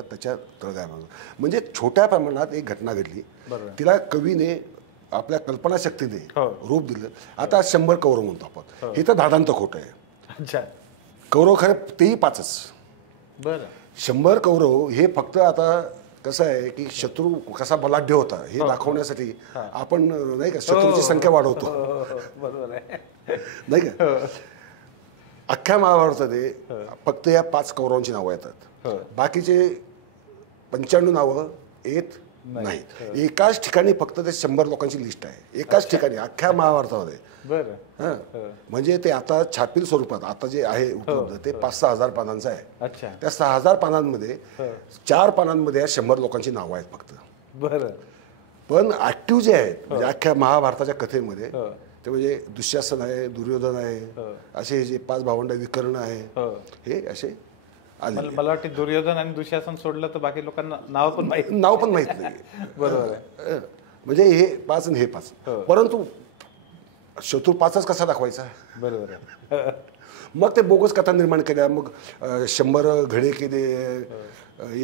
त्याच्या तळगाय मागतो. म्हणजे छोट्या प्रमाणात एक घटना घडली, तिला कवीने आपल्या कल्पनाशक्तीने रूप दिलं. आता 100 कौरव म्हणतो आपण, हे तर दादांत खोटं आहे. अच्छा. कौरव खरं तेही 5च. बरं. 100 कौरव हे फक्त आता कसं आहे की शत्रू कसा बलाढ्य होता हे दाखवण्यासाठी आपण नाही का शत्रूची संख्या वाढवतो. बरोबर आहे नाही का. अख्ख्या महाभारतामध्ये फक्त या 5 कौरवांची नावं येतात. बाकीचे 95 नावं येत नाहीत. एकाच ठिकाणी फक्त ते 100 लोकांची लिस्ट आहे, एकाच ठिकाणी अख्ख्या महाभारतामध्ये. म्हणजे ते आता छापील स्वरूपात आता जे आहे उपलब्ध ते 5-6 हजार पानांचं आहे. त्या 6,000 पानांमध्ये 4 पानांमध्ये 100 लोकांची नावं आहेत फक्त. बरं. पण ऍक्टिव्ह जे आहेत म्हणजे अख्ख्या महाभारताच्या कथेमध्ये ते म्हणजे दुःशासन आहे, दुर्योधन आहे, असे जे 5 भावंड विकर्ण आहे, हे असे आले. मला वाटतं दुर्योधन आणि दुःशासन सोडलं तर बाकी लोकांना नाव पण माहित नाही. बरोबर आहे. म्हणजे हे 5 आणि हे 5. परंतु शत्रू 5च कसा दाखवायचा? बरोबर आहे. मग ते बोगस कथा निर्माण केल्या. मग 100 घडे केले,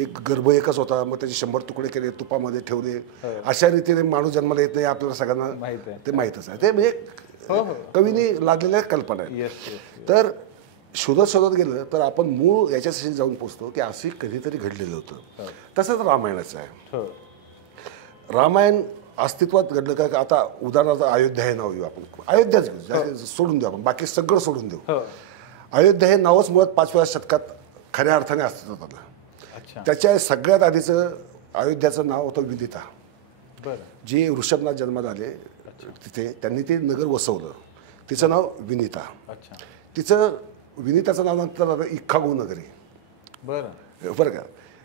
एक गर्भ एकच होता, मग त्याचे 100 तुकडे केले, तुपामध्ये ठेवले. अशा रीतीने माणूस जन्माला येत नाही आपल्याला सगळ्यांना ते माहीतच आहे. ते म्हणजे कवीने लादलेल्या कल्पना आहे. तर शोधत गेलं तर आपण मूळ याच्यासाठी जाऊन पोचतो की असे कधीतरी घडलेलं होतं. तसंच रामायणाचं आहे. रामायण अस्तित्वात घडलं का? आता उदाहरणार्थ अयोध्या हे नाव घेऊ आपण, अयोध्याच घेऊ, सोडून देऊ आपण, बाकी सगळं सोडून देऊ. अयोध्या हे नावच मुळात 5व्या शतकात खऱ्या अर्थाने अस्तित्वात आलं. त्याच्या सगळ्यात आधीचं अयोध्याचं नाव होतं विदिता. जे ऋषभनाथ जन्माला आले तिथे त्यांनी ते नगर वसवलं. तिचं नाव विनिता. विनिताचं नाव नंतर आलं इक्खागू नगरी. बरं का.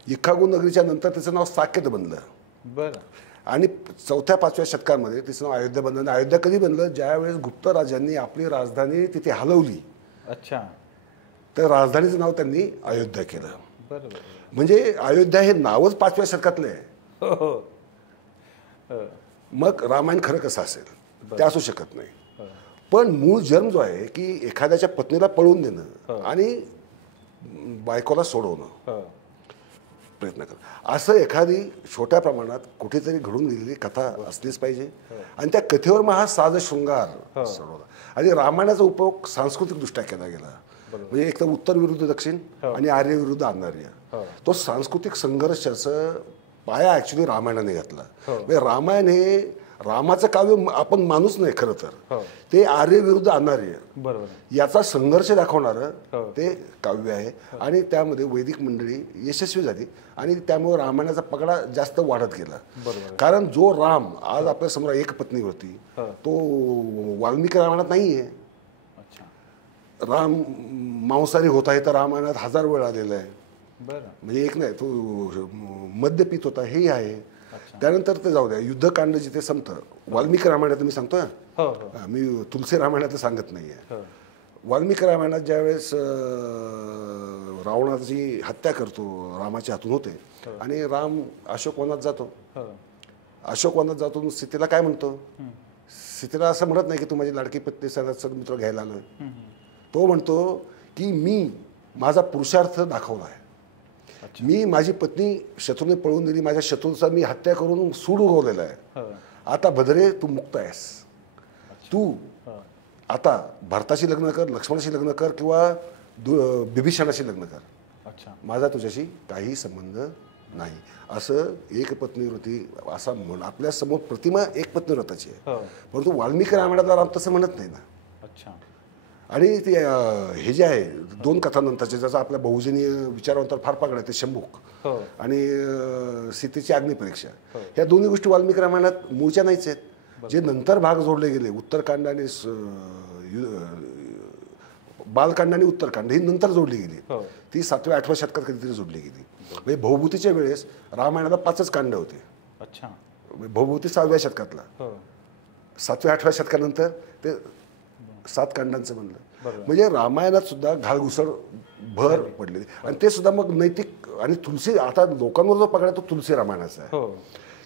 इक्खागू नगरीच्या नंतर तिचं नाव साकेत बनलं. आणि 4थ्या-5व्या शतकामध्ये तिचं नाव अयोध्या बनलं. अयोध्या कधी बनलं? ज्यावेळेस गुप्त राजांनी आपली राजधानी तिथे हलवली. तर राजधानीचं नाव त्यांनी अयोध्या केलं. म्हणजे अयोध्या हे नावच 5व्या शतकातलं आहे. मग रामायण खरं कसं असेल? ते असू शकत नाही. पण मूळ जन्म जो आहे की एखाद्याच्या पत्नीला पळवून देणं आणि बायकोला सोडवणं प्रयत्न कर, असं एखादी छोट्या प्रमाणात कुठेतरी घडून गेलेली कथा असलीच पाहिजे. आणि त्या कथेवर मग हा साज शृंगार सोडवला. आणि रामायणाचा उपयोग सांस्कृतिकदृष्ट्या केला गेला. म्हणजे एक तर उत्तर विरुद्ध दक्षिण आणि आर्य विरुद्ध अनार्य, तो सांस्कृतिक संघर्षाचा पाया ऍक्च्युली रामायणाने घातला. म्हणजे रामायण हे रामाचं काव्य आपण माणूस नाही खरं तर, हो ते आर्य विरुद्ध अनार्य बरोबर याचा संघर्ष दाखवणारं हो. ते काव्य आहे. आणि त्यामध्ये वैदिक मंडळी यशस्वी झाली आणि त्यामुळे रामायणाचा पगडा जास्त वाढत गेला. बरोबर कारण जो राम आज आपल्या समोर एक पत्नीवरती, हो. तो वाल्मिकी रामायणात नाही आहे. अच्छा राम मांसाहारी होता हे तर रामायणात 1000 वेळ आलेलं आहे. बरं म्हणजे एक नाही, तो मद्यपित होता हेही आहे. अच्छा त्यानंतर ते जाऊ द्या, युद्धकांड जिथे संपतं वाल्मिकी रामायणात मी सांगतोय, हो हो मी तुलसी रामायणात सांगत नाही आहे. हो वाल्मिकी रामायणात ज्यावेळेस रावणाची हत्या करतो रामाच्या हातून होते आणि राम अशोकवनात जातो. हो अशोकवनात जातो, सीतेला काय म्हणतो, सीतेला असं म्हणत नाही की तू माझी लाडकी पत्नी मित्र घ्यायला आलं. तो म्हणतो की मी माझा पुरुषार्थ दाखवला आहे. मी माझी पत्नी शत्रूने पळून दिली, माझ्या शत्रूचा मी हत्या करून सूड उगवलेला आहे. हो आता भद्रे तू मुक्त आहेस. तू हो आता भरताशी लग्न कर, लक्ष्मणाशी लग्न कर किंवा बिभीषणाशी लग्न कर, अच्छा माझा तुझ्याशी काही संबंध नाही. असं एक पत्नीव्रती असा आपल्या समोर प्रतिमा एक पत्नीव्रताची आहे. हो परंतु वाल्मिकी रामायणातला राम तसं म्हणत नाही ना. अच्छा आणि ते हे जे आहे 2 कथानंतरचे, ज्याचा आपल्या बहुजनीय विचारांतर फार पगडा आहे, ते शंभूक हो आणि सीतेची अग्निपरीक्षा, ह्या दोन्ही गोष्टी वाल्मिकी रामायणात मूळच्या नाहीच आहेत. जे नंतर भाग जोडले गेले, उत्तरकांड आणि बालकांड आणि उत्तरकांड ही नंतर जोडली गेली. हो ती 7व्या-8व्या शतकात कधीतरी जोडली गेली. म्हणजे भवभूतीच्या वेळेस रामायणाला 5च कांड होते. अच्छा भवभूती 6व्या शतकातला, हो 7व्या-8व्या शतकानंतर ते 7 कांडांचं म्हणलं. बरोबर. म्हणजे रामायणात सुद्धा घालघुसळ भर पडलेली. आणि ते सुद्धा मग नैतिक आणि तुलसी, आता लोकांवर जो पकडा तो तुलसी रामायणाचा आहे. हो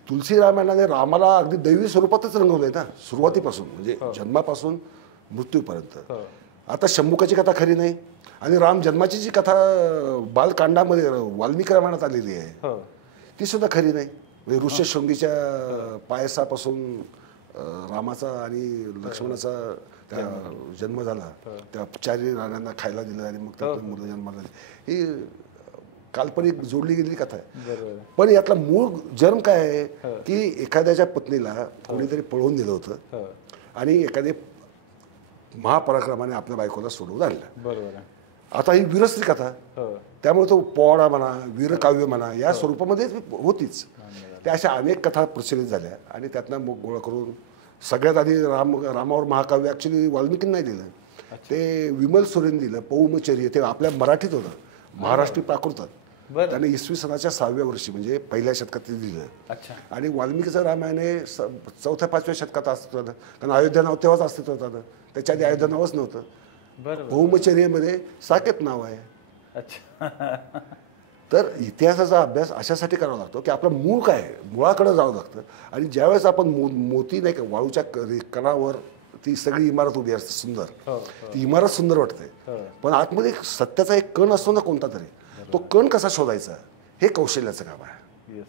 तुलसी रामायणाने रामाला अगदी दैवी स्वरूपातच रंगवलंय ना, सुरुवातीपासून म्हणजे जन्मापासून मृत्यूपर्यंत. हो आता शंभुकाची कथा खरी नाही आणि राम जन्माची जी कथा बालकांडामध्ये वाल्मिकी रामायणात आलेली आहे हो ती सुद्धा खरी नाही. म्हणजे ऋष्यशृंगीच्या पायसापासून रामाचा आणि लक्ष्मणाचा त्या जन्म झाला, त्या 4 राण्यांना खायला दिलं आणि मग त्यातून मुलं जन्माला आली. ही काल्पनिक जोडली गेलेली कथा आहे. बरोबर पण यातला मूळ जन्म काय आहे की एखाद्याच्या पत्नीला कोणीतरी पळवून दिलं होतं हो आणि एखादे महापराक्रमाने आपल्या बायकोला सोडवून आणलं. बरोबर आहे. आता ही वीरस्त्री कथा, हो त्यामुळे तो पोवाडा म्हणा, वीरकाव्य म्हणा, या स्वरूपामध्ये होतीच. त्या अशा अनेक कथा प्रचलित झाल्या आणि त्यातनं मग गोळा करून सगळ्यात आधी रामावर महाकाव्य ॲक्च्युली वाल्मिकींनी नाही दिलं, ते विमल सुरेन दिलं. पौमचर्य ते आपल्या मराठीत होतं, महाराष्ट्री प्राकृतात. बरं त्याने इसवी सनाच्या 6व्या वर्षी म्हणजे 1ल्या शतकात ते दिलं. अच्छा आणि वाल्मिकीचं रामायण हे 4थ्या-5व्या शतकात अस्तित्वात होतं, कारण अयोध्या नाव तेव्हाच अस्तित्वात होतं. त्याच्या आधी अयोध्या नावच नव्हतं. बरोबर पौमचर्येमध्ये साकेत नाव आहे. अच्छा तर इतिहासाचा अभ्यास अशासाठी करावा लागतो की आपलं मूळ काय आहे, मुळाकडे जावं लागतं. आणि ज्यावेळेस आपण मोती नाही का वाळूच्या कणावर ती सगळी इमारत उभी असते सुंदर, हो ती इमारत सुंदर वाटते, पण आतमध्ये सत्याचा एक कण असतो ना कोणता तरी, तो कण कसा शोधायचा हे कौशल्याचं काम आहे. येस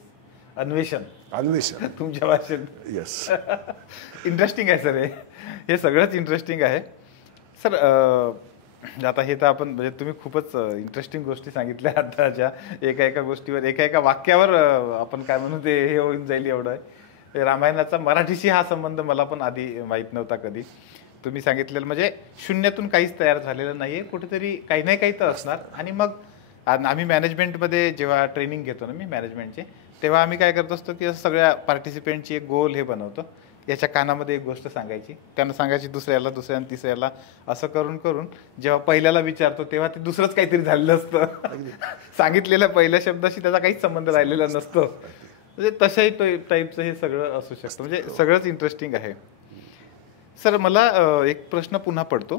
अन्वेषण अन्वेषण तुमच्या भाषेत. येस. इंटरेस्टिंग आहे सर, हे सगळंच इंटरेस्टिंग आहे सर. आता हे तर आपण म्हणजे तुम्ही खूपच इंटरेस्टिंग गोष्टी सांगितल्या आताच्या, एका गोष्टीवर एका वाक्यावर आपण काय म्हणू ते हे होऊन जाईल एवढं आहे. रामायणाचा मराठीशी हा संबंध मला पण आधी माहीत नव्हता कधी. तुम्ही सांगितलेलं म्हणजे शून्यातून काहीच तयार झालेलं नाही आहे, कुठेतरी काही नाही काही तर असणार. आणि मग आम्ही मॅनेजमेंटमध्ये जेव्हा ट्रेनिंग घेतो ना मी मॅनेजमेंटचे, तेव्हा आम्ही काय करत असतो की सगळ्या पार्टिसिपेंटची एक गोल हे बनवतो, याच्या कानामध्ये एक गोष्ट सांगायची, त्यांना सांगायची दुसऱ्याला, दुसऱ्याला, तिसऱ्याला, असं करून करून जेव्हा पहिल्याला विचारतो तेव्हा ते दुसरंच काहीतरी झालेलं असतं. सांगितलेल्या पहिल्या शब्दाशी त्याचा काहीच संबंध राहिलेला नसतो. म्हणजे तशाही टाईपचं हे सगळं असू शकतं. म्हणजे सगळंच इंटरेस्टिंग आहे. सर मला एक प्रश्न पुन्हा पडतो,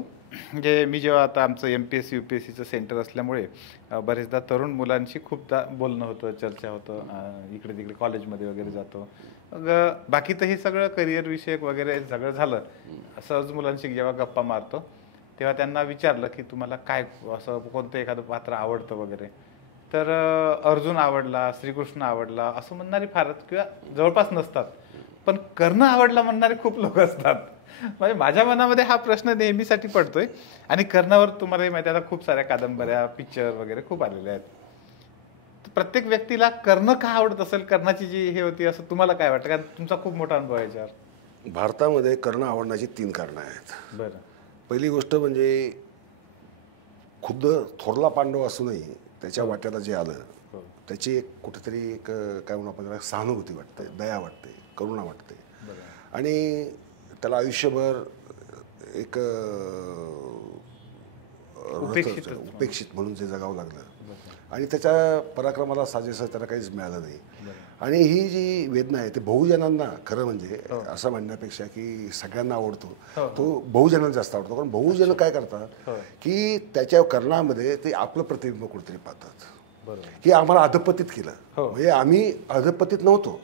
म्हणजे मी जेव्हा आता आमचं MPSC UPSCचं सेंटर असल्यामुळे बरेचदा तरुण मुलांशी खूपदा बोलणं होतं, चर्चा होतं, इकडे तिकडे कॉलेजमध्ये वगैरे जातो. मग बाकी तर हे सगळं करिअर विषयक वगैरे सगळं झालं. सहज मुलांशी जेव्हा गप्पा मारतो तेव्हा त्यांना विचारलं की तुम्हाला काय असं कोणतं एखादं पात्र आवडतं वगैरे, तर अर्जुन आवडला, श्रीकृष्ण आवडला असं म्हणणारे फारच किंवा जवळपास नसतात, पण कर्ण आवडला म्हणणारे खूप लोक असतात. म्हणजे माझ्या मनामध्ये हा प्रश्न नेहमीसाठी पडतोय. आणि कर्णावर तुम्हालाही माहिती आहे आता खूप साऱ्या कादंबऱ्या, पिक्चर वगैरे खूप आलेले आहेत. प्रत्येक व्यक्तीला कर्ण का आवडत असेल, कर्णाची जी हे होती, असं तुम्हाला काय वाटतं? कारण तुमचा खूप मोठा अनुभव आहे याच्यावर. भारतामध्ये कर्ण आवडण्याची 3 कारणं आहेत. बरं. पहिली गोष्ट म्हणजे खुद्द थोरला पांडव असूनही त्याच्या वाट्याला जे आलं त्याची एक कुठेतरी एक काय म्हणू आपण त्याला सहानुभूती वाटते, दया वाटते, करुणा वाटते. आणि त्याला आयुष्यभर एक उपेक्षित म्हणून जे जगावं लागलं आणि त्याच्या पराक्रमाला साजेसं त्याला काहीच मिळालं नाही. आणि ही जी वेदना आहे ते बहुजनांना खरं म्हणजे असं म्हणण्यापेक्षा की सगळ्यांना आवडतो, तो बहुजनांना जास्त आवडतो. कारण बहुजन काय करतात की त्याच्या कर्णामध्ये ते आपलं प्रतिबिंब कुठेतरी पाहतात की आम्हाला अधपतित केलं. म्हणजे आम्ही अधपतित नव्हतो,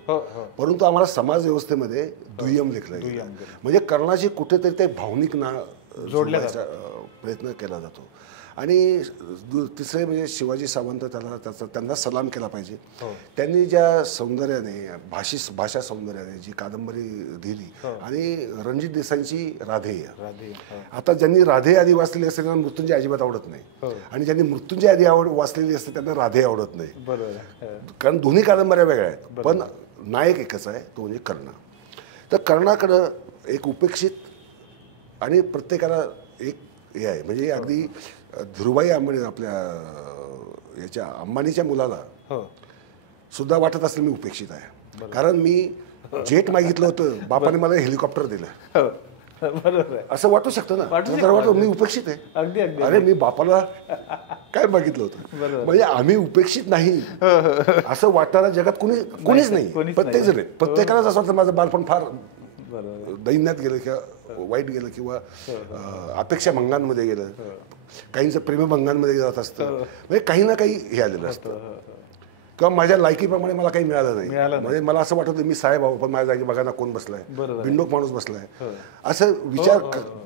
परंतु आम्हाला समाज व्यवस्थेमध्ये दुय्यम लेखलं गेलं. म्हणजे कर्णाची कुठेतरी ते भावनिक जोडण्याचा प्रयत्न केला जातो. आणि तिसरे म्हणजे शिवाजी सावंत त्यांना सलाम केला पाहिजे. त्यांनी ज्या सौंदर्याने भाषा सौंदर्याने जी कादंबरी दिली आणि रणजित देसाईंची राधेय. आता ज्यांनी राधे आधी वाचलेली असते त्यांना मृत्युंजय अजिबात आवडत नाही, आणि ज्यांनी मृत्युंजय आधी वाचलेली असते त्यांना राधे आवडत नाही. कारण दोन्ही कादंबऱ्या वेगळ्या आहेत, पण नायक एकच आहे, तो म्हणजे कर्ण. तर कर्णाकडं एक उपेक्षित आणि प्रत्येकाला एक हे आहे. म्हणजे अगदी धीरूभाई अंबानी आपल्या याच्या अंबानीच्या मुलाला सुद्धा वाटत असेल मी उपेक्षित आहे, कारण मी जेट मागितलं होतं, बापाने मला हेलिकॉप्टर दिलं. असं वाटू शकतं ना, वाटतं मी उपेक्षित आहे. अरे मी बापाला काय मागितलं होतं, म्हणजे आम्ही उपेक्षित नाही असं वाटणारा जगात कोणीच नाही. प्रत्येकालाच असं वाटतं माझं बालपण फार दैन्यात गेलं किंवा वाईट गेलं किंवा अपेक्षा भंगांमध्ये गेलं, काहींचं प्रेमभंगांमध्ये जात असतं. म्हणजे काही ना काही हे आलेलं असतं किंवा माझ्या लायकीप्रमाणे मला काही मिळालं नाही. म्हणजे मला असं वाटतं मी साहेब आहो, पण माझ्या जागी बघा ना कोण बसलाय, बिंडोक माणूस बसलाय. असं विचार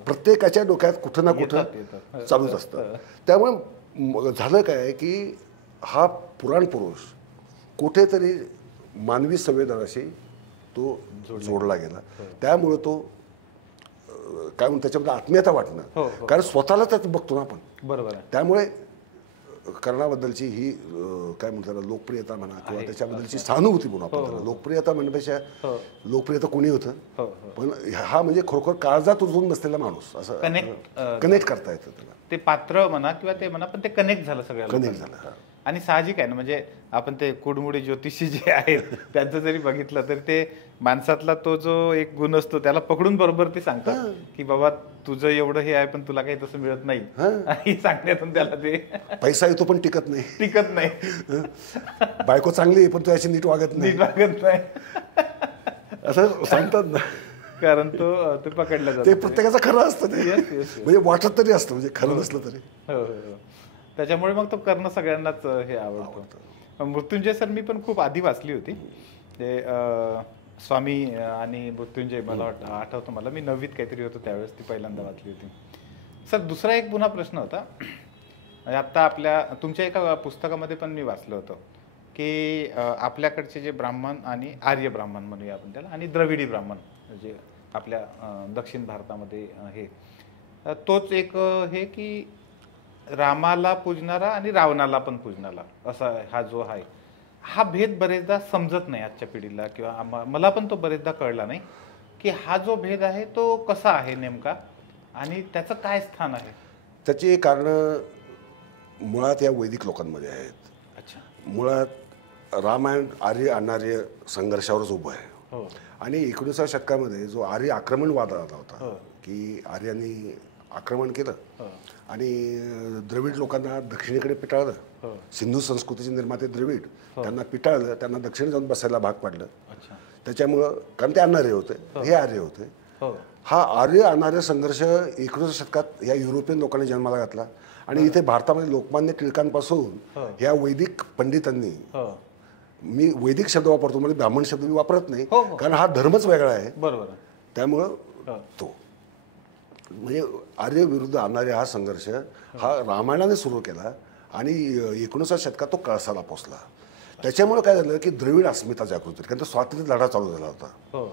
प्रत्येकाच्या डोक्यात कुठं ना कुठं चालूच असतं. त्यामुळे झालं काय की हा पुराण पुरुष कुठेतरी मानवी संवेदनाशी तो जोडला गेला. त्यामुळं तो काय म्हणून त्याच्यामध्ये आत्मीयता वाटणं, कारण स्वतःला त्यात बघतो ना आपण. बरोबर. त्यामुळे कर्णाबद्दलची ही काय म्हणतात लोकप्रियता म्हणा किंवा त्याच्याबद्दलची सहानुभूती म्हणून आपण त्याला लोकप्रियता म्हणण्यापेक्षा लोकप्रियता कोणी होतं, पण हा म्हणजे खरोखर काळजात रुजून बसलेला माणूस, असं कनेक्ट करता येतं त्याला. ते पात्र म्हणा किंवा ते म्हणा, पण ते कनेक्ट झालं सगळ्याला. कनेक्ट झालं. आणि साहजिक आहे ना, म्हणजे आपण ते कुडमुडे ज्योतिषी जे आहेत त्यांचं जरी बघितलं तर ते माणसातला तो जो एक गुण असतो त्याला पकडून बरोबर ते सांगतात की बाबा तुझं एवढं हे आहे पण तुला काही तसं मिळत नाही, सांगण्यातून त्याला ते पैसा येतो पण टिकत नाही. बायको चांगली आहे पण तू याची नीट वागत नाही असं सांगतात ना, कारण ते पकडलं जातं. ते प्रत्येकाचं खरं असतं ते, म्हणजे वाटत तरी असतं, म्हणजे खरं नसलं तरी. त्याच्यामुळे मग तो कर्ण सगळ्यांनाच हे आवडतो. मृत्युंजय सर मी पण खूप आधी वाचली होती, ते स्वामी आणि मृत्युंजय मला आठवतं, मला मी 9वीत काहीतरी होतो त्यावेळेस ती पहिल्यांदा वाचली होती. सर दुसरा एक पुन्हा प्रश्न होता, आत्ता आपल्या तुमच्या एका पुस्तकामध्ये पण मी वाचलं होतं की आपल्याकडचे जे ब्राह्मण आणि आर्य ब्राह्मण म्हणूया आपण त्याला, आणि द्रविडी ब्राह्मण जे आपल्या दक्षिण भारतामध्ये हे, तोच एक हे की रामाला पूजणारा आणि रावणाला पण पूजणारा असा हा जो आहे, हा भेद बरेचदा समजत नाही आजच्या पिढीला, किंवा मला पण तो बरेचदा कळला नाही की हा जो भेद आहे तो कसा आहे नेमका आणि त्याचं काय स्थान आहे. त्याची कारणं मुळात या वैदिक लोकांमध्ये आहेत. अच्छा. मुळात रामायण आर्य अनार्य संघर्षावरच उभं आहे. आणि 19व्या शतकामध्ये जो आर्य आक्रमणवाद आला होता की आर्यांनी आक्रमण केलं आणि द्रविड लोकांना दक्षिणेकडे पिटाळलं, सिंधू संस्कृतीचे निर्माते द्रविड त्यांना पिटाळलं, त्यांना दक्षिण जाऊन बसायला भाग पाडलं. त्याच्यामुळं कारण ते अनार्य होते, हे आर्य होते. हा आर्य अनार्य संघर्ष 19व्या शतकात या युरोपियन लोकांनी जन्माला घातला. आणि इथे भारतामध्ये लोकमान्य टिळकांपासून ह्या वैदिक पंडितांनी, मी वैदिक शब्द वापरतो म्हणजे ब्राह्मण शब्द मी वापरत नाही, कारण हा धर्मच वेगळा आहे. बरोबर. त्यामुळं तो म्हणजे आर्य विरुद्ध अनार्य हा संघर्ष हा रामायणाने सुरू केला आणि 19व्या शतकात तो कळसाला पोचला. त्याच्यामुळे काय झालं की द्रविड अस्मिता जागृत होती, कारण तो स्वातंत्र्य लढा चालू झाला होता.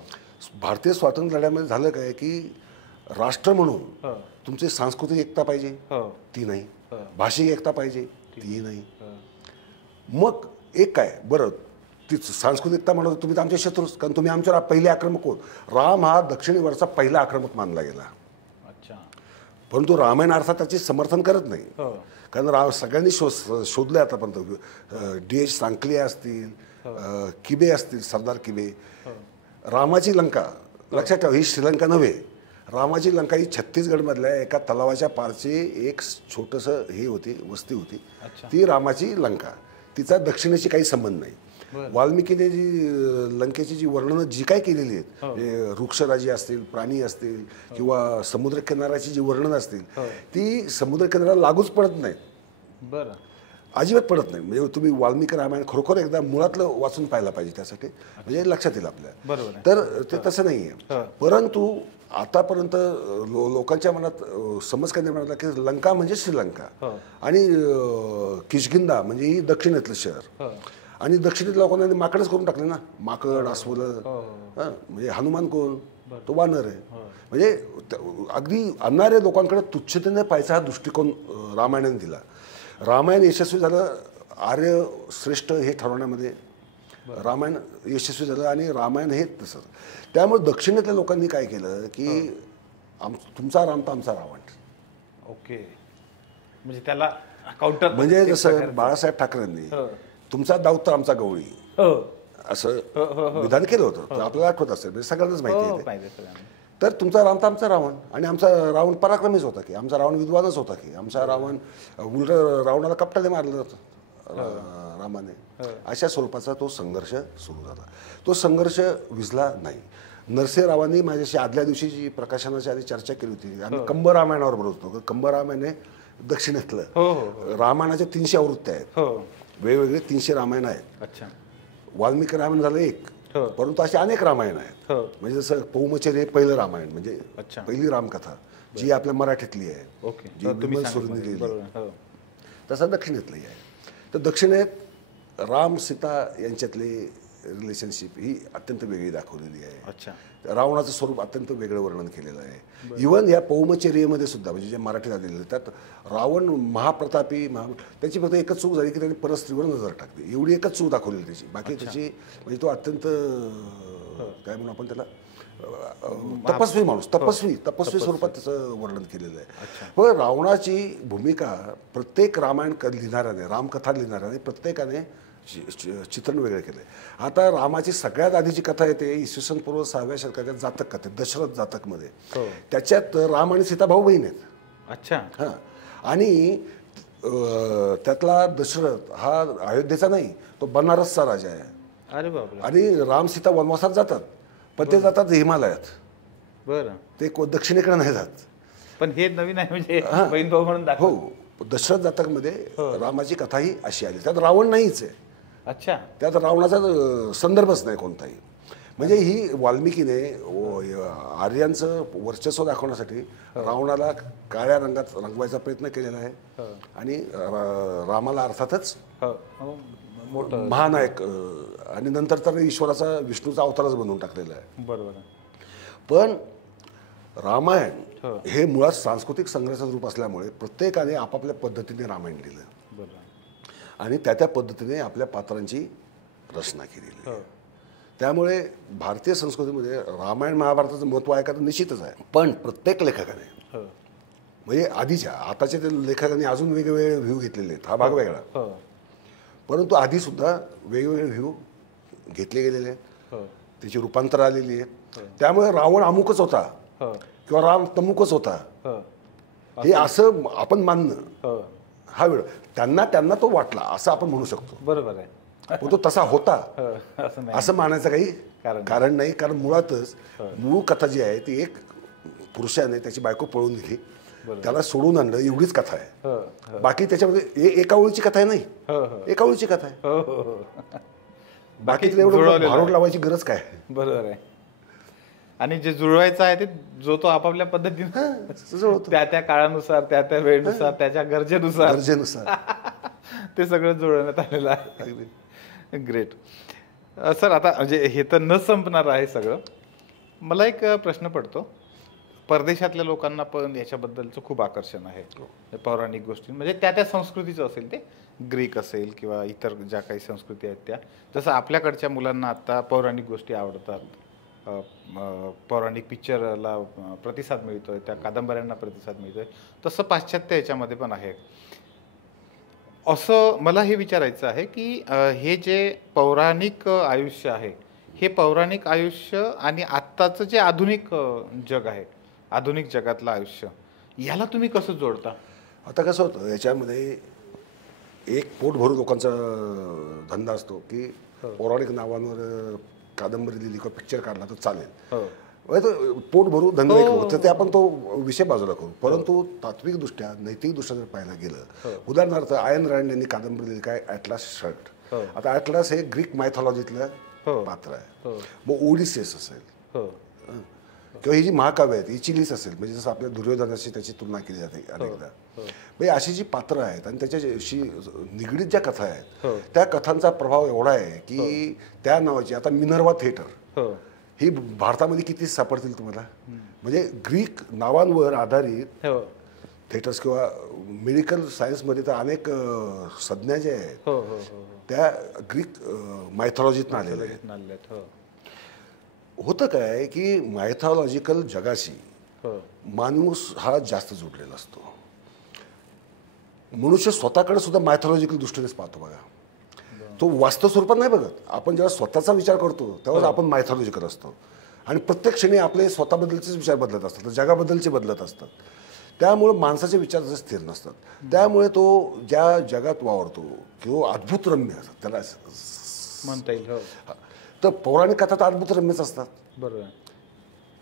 भारतीय स्वातंत्र्य लढ्यामध्ये झालं काय की राष्ट्र म्हणून तुमची सांस्कृतिक एकता पाहिजे, ती नाही. भाषिक एकता पाहिजे, ती नाही. मग एक काय बरं ती सांस्कृतिकता म्हणत तुम्ही तर आमचे शत्रूच, कारण तुम्ही आमच्यावर पहिले आक्रमक होत. राम हा दक्षिणेवरचा पहिला आक्रमक मानला गेला. अच्छा. परंतु रामायण अर्थात त्याचे समर्थन करत नाही. हो. कारण सगळ्यांनी शोधले आतापर्यंत. D.H. सांकले असतील, किबे असतील, सरदार किबे. रामाची लंका लक्षात ठेवा, ही श्रीलंका नव्हे. रामाची लंका ही छत्तीसगडमधल्या एका तलावाच्या पारची एक छोटंसं हे होती, वस्ती होती. ती रामाची लंका. तिचा दक्षिणेशी काही संबंध नाही. वाल्मिकीने जी लंकेची जी वर्णनं जी काय केलेली आहेत, वृक्षराजी असतील, प्राणी असतील किंवा समुद्रकिनाऱ्याची जी वर्णनं असतील, ती समुद्रकिनाऱ्याला लागूच पडत नाहीत. बरं. अजिबात पडत नाही. म्हणजे तुम्ही वाल्मिकी रामायण खरोखर एकदा मुळातलं वाचून पाहायला पाहिजे, त्यासाठी म्हणजे लक्षात येईल आपल्या. बरोबर. तर ते तसं नाही आहे. परंतु आतापर्यंत लोकांच्या मनात समज काय निर्माण झाला की लंका म्हणजे श्रीलंका आणि किष्किंधा म्हणजे ही दक्षिणेतलं शहर. आणि दक्षिणेतल्या लोकांना माकडच करून टाकले ना, माकड, अस्वलं. म्हणजे हनुमान कोण, तो वानर आहे. म्हणजे अगदी आणणाऱ्या लोकांकडे तुच्छतेने पाहायचा हा दृष्टिकोन रामायणाने दिला. रामायण यशस्वी झालं आर्य श्रेष्ठ हे ठरवण्यामध्ये. रामायण यशस्वी झालं आणि रामायण हे तसं. त्यामुळे दक्षिणेतल्या लोकांनी काय केलं की तुमचा राम तर आमचा रावण. ओके. म्हणजे त्याला काउंटर, म्हणजे जसं बाळासाहेब ठाकरेंनी तुमचा दाऊद तर आमचा गवळी असं विधान केलं होतं. आपल्याला आठवत असेल, म्हणजे सगळ्यांनाच माहिती आहे. तर तुमचा राम तर आमचा रावण, आणि आमचा रावण पराक्रमीच होता की, आमचा रावण विद्वानच होता की, आमचा रावण उलट रावणाला कपटाने मारलं होतं रामाने. अशा स्वरूपाचा तो संघर्ष सुरू झाला. तो संघर्ष विझला नाही. नरसिंहरावांनी माझ्याशी आदल्या दिवशी जी प्रकाशनाच्या आधी चर्चा केली होती, आम्ही कंब रामायणावर बोलत होतो. कंब रामायण हे दक्षिणेतलं रामायणाच्या 300 आवृत्त्या आहेत. वेगवेगळे 300 रामायण आहेत. अच्छा. वाल्मिकी रामायण झालं एक, परंतु असे अनेक रामायण आहेत. म्हणजे जसं पौमचर्य हे पहिलं रामायण, म्हणजे पहिली रामकथा जी आपल्या मराठीतली आहे, जी विमल सुरेंनी लिहिली, तसं दक्षिणेतली आहे. तर दक्षिणेत राम सीता यांच्यातली रिलेशनशिप ही अत्यंत वेगळी दाखवलेली आहे. अच्छा. रावणाचं स्वरूप अत्यंत वेगळं वर्णन केलेलं आहे. इव्हन या पौमचर्येमध्ये सुद्धा, म्हणजे जे मराठीत आलेलं, त्यात रावण महाप्रतापी त्याची फक्त एकच चूक झाली की त्यांनी परस्त्रीवर नजर टाकली, एवढी एकच चूक दाखवलेली त्याची. बाकी त्याची म्हणजे तो अत्यंत काय म्हणू आपण त्याला, तपस्वी माणूस, तपस्वी स्वरूपात त्याचं वर्णन केलेलं आहे. पण रावणाची भूमिका प्रत्येक रामायण लिहिणाऱ्याने, रामकथा लिहिणाऱ्याने प्रत्येकाने चित्रण वेगळं केलंय. आता रामाची सगळ्यात आधीची कथा येते इसवी सन पूर्व 6व्या शतकाच्या जातक कथेत, दशरथ जातकमध्ये. त्याच्यात राम आणि सीता भाऊ बहीण आहेत. अच्छा. हां. आणि त्यातला दशरथ हा अयोध्येचा नाही, तो बनारसचा राजा आहे. अरे बापरे. आणि राम सीता वनवासात जातात, पण ते जातात हिमालयात. बरं. ते दक्षिणेकडे नाही जात. पण हे नवीन आहे, म्हणजे बहीण भाऊ म्हणून दाखव. हो, दशरथ जातकमध्ये रामाची कथा ही अशी आली. त्यात रावण नाहीच आहे. अच्छा. त्यात रावणाचा संदर्भच नाही कोणताही. म्हणजे ही वाल्मिकीने आर्यांचं वर्चस्व दाखवण्यासाठी रावणाला काळ्या रंगात रंगवायचा प्रयत्न केलेला आहे. आणि रामाला अर्थातच महानायक आणि नंतर तर ईश्वराचा, विष्णूचा अवतारच बनवून टाकलेला आहे. बरोबर. पण रामायण हे मुळात सांस्कृतिक संग्रहाचं रूप असल्यामुळे प्रत्येकाने आपापल्या पद्धतीने रामायण लिहिलं. आणि त्या पद्धतीने आपल्या पात्रांची रचना केलेली. त्यामुळे भारतीय संस्कृतीमध्ये रामायण महाभारताचं महत्त्व आहे का तर निश्चितच आहे. पण प्रत्येक लेखकाने, म्हणजे आधीच्या, आताच्या लेखकांनी अजून वेगवेगळे व्ह्यू घेतलेले आहेत. हा भाग वेगळा, परंतु आधीसुद्धा वेगवेगळे व्ह्यू घेतले गेलेले आहेत. त्याची रूपांतर आलेली आहेत. त्यामुळे रावण अमुकच होता किंवा राम तमुकच होता हे असं आपण मानणं हा वेळ, त्यांना तो वाटला असं आपण म्हणू शकतो. बरोबर आहे. पण तो तसा होता असं मानायचं काही कारण नाही. कारण मुळातच मूळ कथा जी आहे ती एक पुरुषाने त्याची बायको पळून दिली, त्याला सोडून आणलं, एवढीच कथा आहे. बाकी त्याच्यामध्ये एका ओळीची कथा आहे, नाही, एका ओळीची कथा आहे. बाकी एवढं भारोड लावायची गरज काय. बरोबर आहे. आणि जे जुळवायचं आहे ते जो तो आपापल्या पद्धतीने त्या काळानुसार, त्या वेळेनुसार, त्याच्या गरजेनुसार ते सगळं जुळवण्यात आलेलं आहे. ग्रेट. सर, आता म्हणजे हे तर न संपणार आहे सगळं. मला एक प्रश्न पडतो, परदेशातल्या लोकांना पण याच्याबद्दलचं खूप आकर्षण आहे, पौराणिक गोष्टी, म्हणजे त्या संस्कृतीचं असेल ते, ग्रीक असेल किंवा इतर ज्या काही संस्कृती आहेत त्या, जसं आपल्याकडच्या मुलांना आत्ता पौराणिक गोष्टी आवडतात, पौराणिक पिक्चरला प्रतिसाद मिळतोय, त्या कादंबऱ्यांना प्रतिसाद मिळतोय, तसं पाश्चात्य याच्यामध्ये पण आहे. असं मला हे विचारायचं आहे की हे जे पौराणिक आयुष्य आहे, हे पौराणिक आयुष्य आणि आत्ताचं जे आधुनिक जग आहे, आधुनिक जगातलं आयुष्य, याला तुम्ही कसं जोडता? आता कसं होतं याच्यामध्ये, एक पोट भरून लोकांचा धंदा असतो की पौराणिक नावांवर कादंबरी लिहिली किंवा पिक्चर काढला तर चालेल. पोट भरून धंदा एक होतं, ते आपण तो विषय बाजूला करू. परंतु तात्विकदृष्ट्या, नैतिकदृष्ट्या जर पाहायला गेलं, उदाहरणार्थ आयन रँड यांनी कादंबरी लिहिली काय, ॲटलास शर्ट. आता ॲटलास हे ग्रीक मायथॉलॉजीतलं पात्र आहे. मग ओडिसेस असेल किंवा ही जी महाकाव्य आहेत, इचिलीस असेल, म्हणजे जसं आपल्या दुर्योधनाशी त्याची तुलना केली जाते अनेकदा. म्हणजे अशी जी पात्र आहेत आणि त्याच्याशी निगडीत ज्या कथा आहेत, त्या कथांचा प्रभाव एवढा आहे की त्या नावाची, आता मिनर्वा थिएटर ही भारतामध्ये किती सापडतील तुम्हाला? म्हणजे ग्रीक नावांवर आधारित थिएटर्स किंवा मेडिकल सायन्समध्ये तर अनेक संज्ञा ज्या आहेत त्या ग्रीक मायथॉलॉजीतून आलेल्या आहेत. होतं काय की मायथॉलॉजिकल जगाशी माणूस हा जास्त जोडलेला असतो. मनुष्य स्वतःकडे सुद्धा मायथॉलॉजिकल दृष्टीनेच पाहतो बघा. तो वास्तव स्वरूपात नाही बघत. आपण जेव्हा स्वतःचा विचार करतो तेव्हा आपण मायथॉलॉजिकल असतो आणि प्रत्येक क्षणी आपले स्वतःबद्दलचेच विचार बदलत असतात, जगाबद्दलचे बदलत असतात. त्यामुळे माणसाचे विचार जसे स्थिर नसतात. त्यामुळे तो ज्या जगात वावरतो किंवा अद्भुत रम्य असतात त्याला म्हणता येईल, तर पौराणिक कथा तर अद्भुत रम्यच असतात. बरोबर.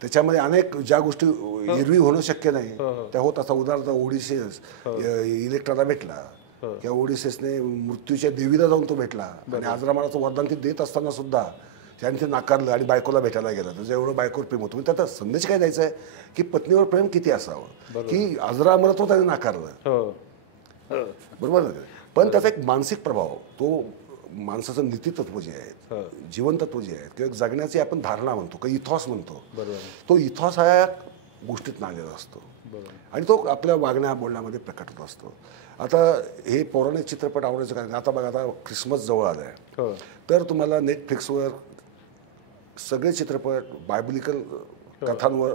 त्याच्यामध्ये अनेक ज्या गोष्टी एरवी होणं शक्य नाही त्या होत असतात. उदाहरणार्थ ओडिसेस इलेक्ट्राला भेटला किंवा ओडिसेसने मृत्यूच्या देवीला जाऊन तो भेटला आणि आजरामाचं वरदान ते देत असताना सुद्धा त्याने ते नाकारलं आणि बायकोला भेटायला गेला. त्याचं एवढं बायकोवर प्रेम होतं. म्हणजे त्याचा संदेश काय द्यायचा आहे की पत्नीवर प्रेम किती असावं, की आजरा मरत त्याने नाकारलं. बरोबर ना? पण त्याचा एक मानसिक प्रभाव, तो माणसाचं नीतितत्व जे आहे, जीवनतत्व जे आहे किंवा एक जगण्याची आपण धारणा म्हणतो किंवा इथॉस म्हणतो, तो इथॉस हा गोष्टीत आलेला असतो आणि तो आपल्या वागण्या बोलण्यामध्ये प्रकट होत असतो. आता हे पौराणिक चित्रपट आवडायचं कारण आता बघा, आता ख्रिसमस जवळ आला आहे तर तुम्हाला नेटफ्लिक्सवर सगळे चित्रपट बायबलिकल कथांवर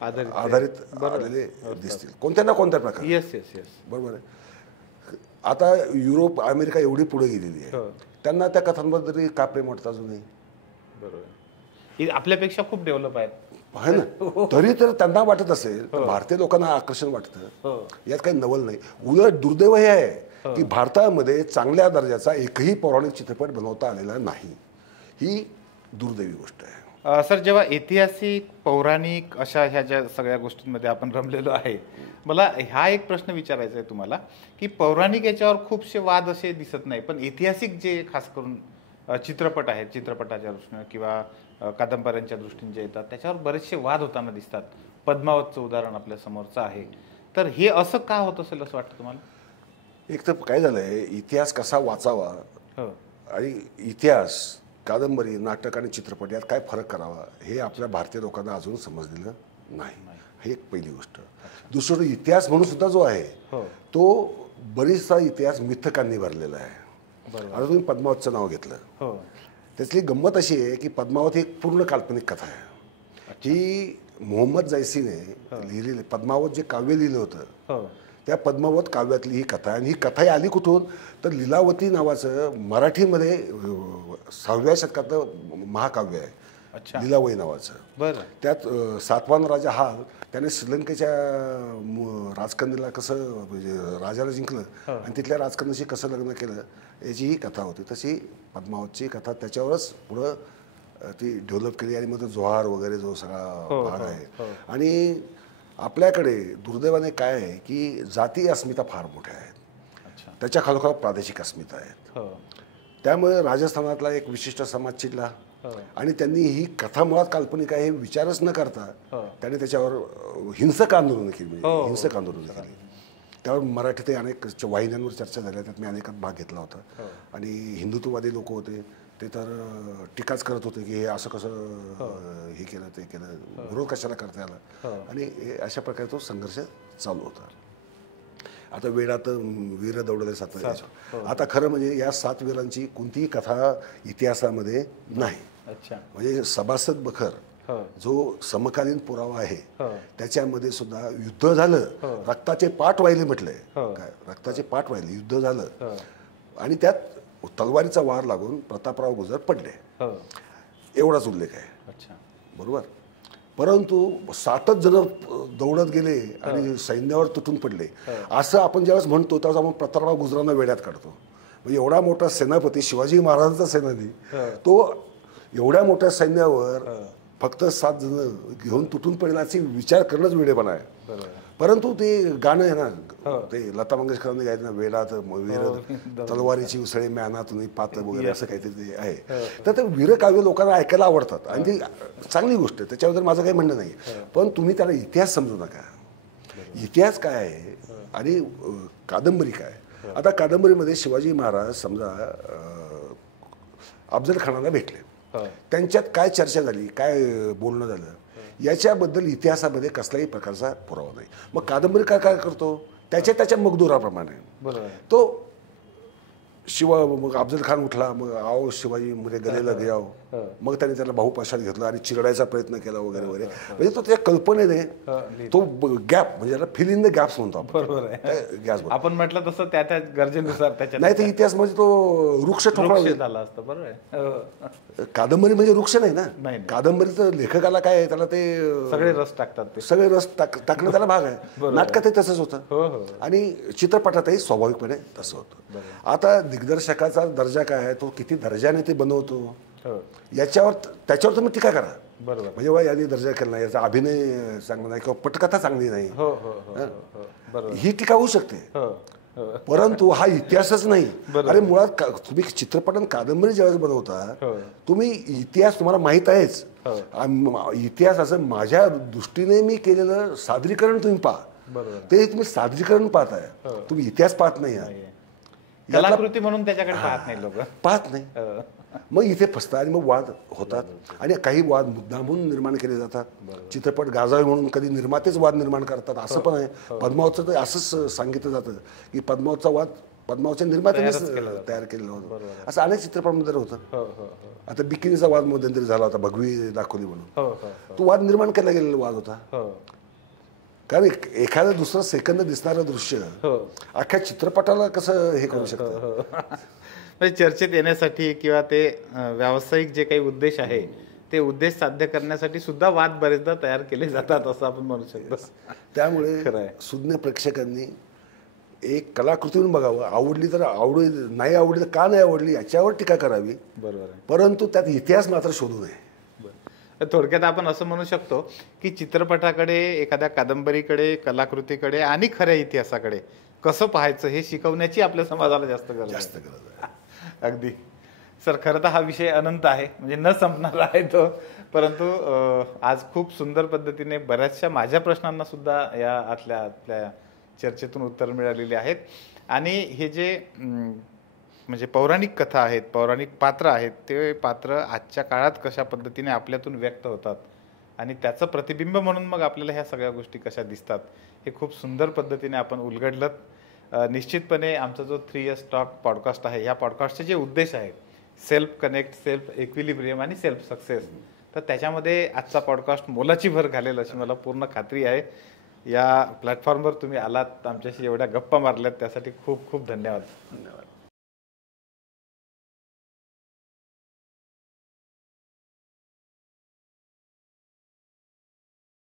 आधारित आलेले दिसतील कोणत्या ना कोणत्या प्रकारे. येस येस येस, बरोबर आहे. आता युरोप अमेरिका एवढी पुढे गेलेली आहे, त्यांना त्या कथांबद्दल का प्रेम वाटतं अजूनही? बरोबर, आपल्यापेक्षा खूप डेव्हलप आहे ना. तरी तर त्यांना वाटत असेल तर भारतीय लोकांना आकर्षण वाटतं, यात काही नवल नाही. उलट दुर्दैव हे आहे की भारतामध्ये चांगल्या दर्जाचा एकही पौराणिक चित्रपट बनवता आलेला नाही. ही दुर्दैवी गोष्ट आहे. सर, जेव्हा ऐतिहासिक पौराणिक अशा ह्या ज्या सगळ्या गोष्टींमध्ये आपण रमलेलो आहे, मला हा एक प्रश्न विचारायचा आहे तुम्हाला की पौराणिक याच्यावर खूपसे वाद असे दिसत नाही, पण ऐतिहासिक जे खास करून चित्रपट आहेत, चित्रपटाच्या दृष्टीने किंवा कादंबऱ्यांच्या दृष्टीने जे येतात त्याच्यावर बरेचसे वाद होताना दिसतात. पद्मावतचं उदाहरण आपल्या समोरचं आहे. तर हे असं का होत असेल असं वाटतं तुम्हाला? एक तर काय झालंय, इतिहास कसा वाचावा आणि इतिहास, कादंबरी, नाटक आणि चित्रपट यात काय फरक करावा हे आपल्या भारतीय लोकांना अजून समजलेलं नाही. ही एक पहिली गोष्ट. दुसरं, इतिहास म्हणून सुद्धा जो आहे तो बरीचसा इतिहास मिथकांनी भरलेला आहे. आता तुम्ही पद्मावतचं नाव घेतलं, त्यातली गंमत अशी आहे की पद्मावत ही एक पूर्ण काल्पनिक कथा आहे. ही मोहम्मद जैसीने लिहिलेली पद्मावत जे काव्य लिहिलं होतं त्या पद्मावत काव्यातली ही कथा आहे. आणि ही कथा आली कुठून तर लीलावती नावाचं मराठीमध्ये 6व्या शतकातलं महाकाव्य आहे, लीलावती नावाचं. त्यात सातवाहन राजा हाल त्याने श्रीलंकेच्या राजकन्याला कसं म्हणजे राजाला जिंकलं आणि तिथल्या राजकन्याशी कसं लग्न केलं याची ही कथा होती. तशी पद्मावतची कथा त्याच्यावरच पुढं ती डेव्हलप केली आणि मग तो जोहार वगैरे जो सगळा भाग आहे. आणि आपल्याकडे दुर्दैवाने काय आहे की जातीय अस्मिता फार मोठ्या आहेत, त्याच्या खालोखाल प्रादेशिक अस्मिता आहेत. त्यामुळे राजस्थानातला एक विशिष्ट समाज चिडला आणि त्यांनी ही कथा मुळात काल्पनिक आहे हे विचारच न करता त्यांनी त्याच्यावर हिंसक आंदोलन केली. हिंसक आंदोलन केली. त्यावर मराठीत अनेक वाहिन्यांवर चर्चा झाल्या, त्यात मी अनेकात भाग घेतला होता. आणि हिंदुत्ववादी लोक होते ते तर टीकाच करत होते की हे असं कसं हे केलं ते केलं, विरोध कशाला करता आला. आणि अशा प्रकारे तो संघर्ष चालू होता. आता वेळात वीर दौडले 7. आता खरं म्हणजे या 7 वीरांची कोणतीही कथा इतिहासामध्ये नाही. अच्छा. म्हणजे सभासद बखर जो समकालीन पुरावा आहे त्याच्यामध्ये सुद्धा युद्ध झालं, रक्ताचे पाठ वाहिले म्हटलंय. काय रक्ताचे पाठ वाहिले, युद्ध झालं आणि त्यात तलवारीचा वार लागून प्रतापराव गुजर पडले, एवढाच उल्लेख आहे. अच्छा. बरोबर. परंतु 7च जण दौडत गेले आणि सैन्यावर तुटून पडले असं आपण ज्यावेळेस म्हणतो त्यावेळेस आपण प्रतापराव गुजरांना वेड्यात काढतो. म्हणजे एवढा मोठा सेनापती, शिवाजी महाराजांचा सेनानी, तो एवढ्या मोठ्या सैन्यावर फक्त 7 जण घेऊन तुटून पडले असे विचार करणंच वेडेपणा आहे. परंतु ते गाणं आहे ना, ते लता मंगेशकरांनी गायचं ना, वेडात वीर तलवारीची उसळे म्यानातून पात वगैरे असं काहीतरी ते आहे. तर ते वीरकाव्य लोकांना ऐकायला आवडतात आणि ती चांगली गोष्ट आहे, त्याच्याबद्दल माझं काही म्हणणं नाही. पण तुम्ही त्याला इतिहास समजू नका. इतिहास काय आहे आणि कादंबरी काय. आता कादंबरीमध्ये शिवाजी महाराज समजा अफजल खानाला भेटले, त्यांच्यात काय चर्चा झाली, काय बोलणं झालं याच्याबद्दल इतिहासामध्ये कसल्याही प्रकारचा पुरावा नाही. मग कादंबरी काय करतो, त्याच्या मगदुराप्रमाणे तो मग अफजल खान उठला, मग आओ शिवाजी मध्ये गलेला घ्याव, मग त्याने त्याला भाऊपाशात घेतला आणि चिरडायचा प्रयत्न केला वगैरे वगैरे. म्हणजे तो त्या कल्पनेने तो गॅप, म्हणजे त्याला फिल इन द गॅप्स म्हणतो आपण. बरोबर आहे. गॅस आपण म्हटलं तसं त्या त्या गरजेनुसार त्याच्या नाही तर इतिहास म्हणजे तो वृक्ष ठोकळा झाला असतं. बरोबर आहे. कादंबरी म्हणजे वृक्ष नाही ना. कादंबरीचं लेखकाला काय आहे, त्याला ते सगळे रस टाकतात, ते सगळे रस टाकणं त्याला भाग आहे. नाटकातही तसंच होतं आणि चित्रपटातही स्वाभाविकपणे तसं होतं. आता दिग्दर्शकाचा दर्जा काय आहे, तो किती दर्जाने ते बनवतो त्याच्यावर तुम्ही टीका करा. बरोबर. म्हणजे वा याने दर्जा केला नाही, याचा अभिनय चांगला नाही किंवा पटकथा चांगली नाही, ही टीका होऊ शकते. परंतु हा इतिहासच नाही. अरे मुळात तुम्ही चित्रपट आणि कादंबरी ज्यावेळेस बनवता, तुम्ही इतिहास तुम्हाला माहित आहेच. इतिहास असं माझ्या दृष्टीने मी केलेलं सादरीकरण तुम्ही पहा, ते तुम्ही सादरीकरण पाहताय, तुम्ही इतिहास पाहत नाही. कलाकृती म्हणून त्याच्याकडे पाहत नाही, लोक पाहत नाही. मग इथे फसतात आणि मग वाद होतात आणि काही वाद मुद्दामून निर्माण केले जातात. चित्रपट गाजावे म्हणून कधी निर्मातेच वाद निर्माण करतात, असं पण आहे. पद्मावतचं तर असंच सांगितलं जातं की पद्मावतचा वाद पद्मावतच्या निर्मात्यानेच तयार केलेला होता. असं अनेक चित्रपटामध्ये होतं. आता बिकिनीचा वाद मध्यंतरी झाला होता, भगवी दाखवली म्हणून. तो वाद निर्माण केला गेलेला वाद होता. कारण एखादं दुसरं सेकंद दिसणारं दृश्य अख्ख्या चित्रपटाला कसं हे करू शकतं. चर्चेत येण्यासाठी किंवा ते व्यावसायिक जे काही उद्देश आहे ते उद्देश साध्य करण्यासाठी सुद्धा वाद बरेचदा तयार केले जातात, असं आपण म्हणू शकतो. त्यामुळे सुज्ञ प्रेक्षकांनी एक कलाकृती म्हणून बघावं. आवडली तर नाही आवडली तर का नाही आवडली याच्यावर टीका करावी. बरोबर. परंतु त्यात इतिहास मात्र शोधू नये. थोडक्यात आपण असं म्हणू शकतो की चित्रपटाकडे, एखाद्या कादंबरीकडे, कलाकृतीकडे आणि खऱ्या इतिहासाकडे कसं पाहायचं हे शिकवण्याची आपल्या समाजाला जास्त गरज आहे. अगदी सर, खरं तर हा विषय अनंत आहे, म्हणजे न संपणार आहे तो. परंतु आज खूप सुंदर पद्धतीने बऱ्याचशा माझ्या प्रश्नांना सुद्धा या आपल्या चर्चेतून उत्तर मिळालेली आहेत. आणि हे जे म्हणजे पौराणिक कथा आहेत, पौराणिक पात्र आहेत, ते पात्र आजच्या काळात कशा पद्धतीने आपल्यातून व्यक्त होतात आणि त्याचं प्रतिबिंब म्हणून मग आपल्याला ह्या सगळ्या गोष्टी कशा दिसतात हे खूप सुंदर पद्धतीने आपण उलगडलं. निश्चितपणे आमचा जो 3 Years Talk पॉडकास्ट आहे, ह्या पॉडकास्टचे जे उद्देश आहेत, सेल्फ कनेक्ट, सेल्फ इक्विलिब्रियम आणि सेल्फ सक्सेस, तर त्याच्यामध्ये आजचा पॉडकास्ट मोलाची भर घालेल अशी मला पूर्ण खात्री आहे. या प्लॅटफॉर्मवर तुम्ही आलात, आमच्याशी एवढ्या गप्पा मारल्यात, त्यासाठी खूप खूप धन्यवाद.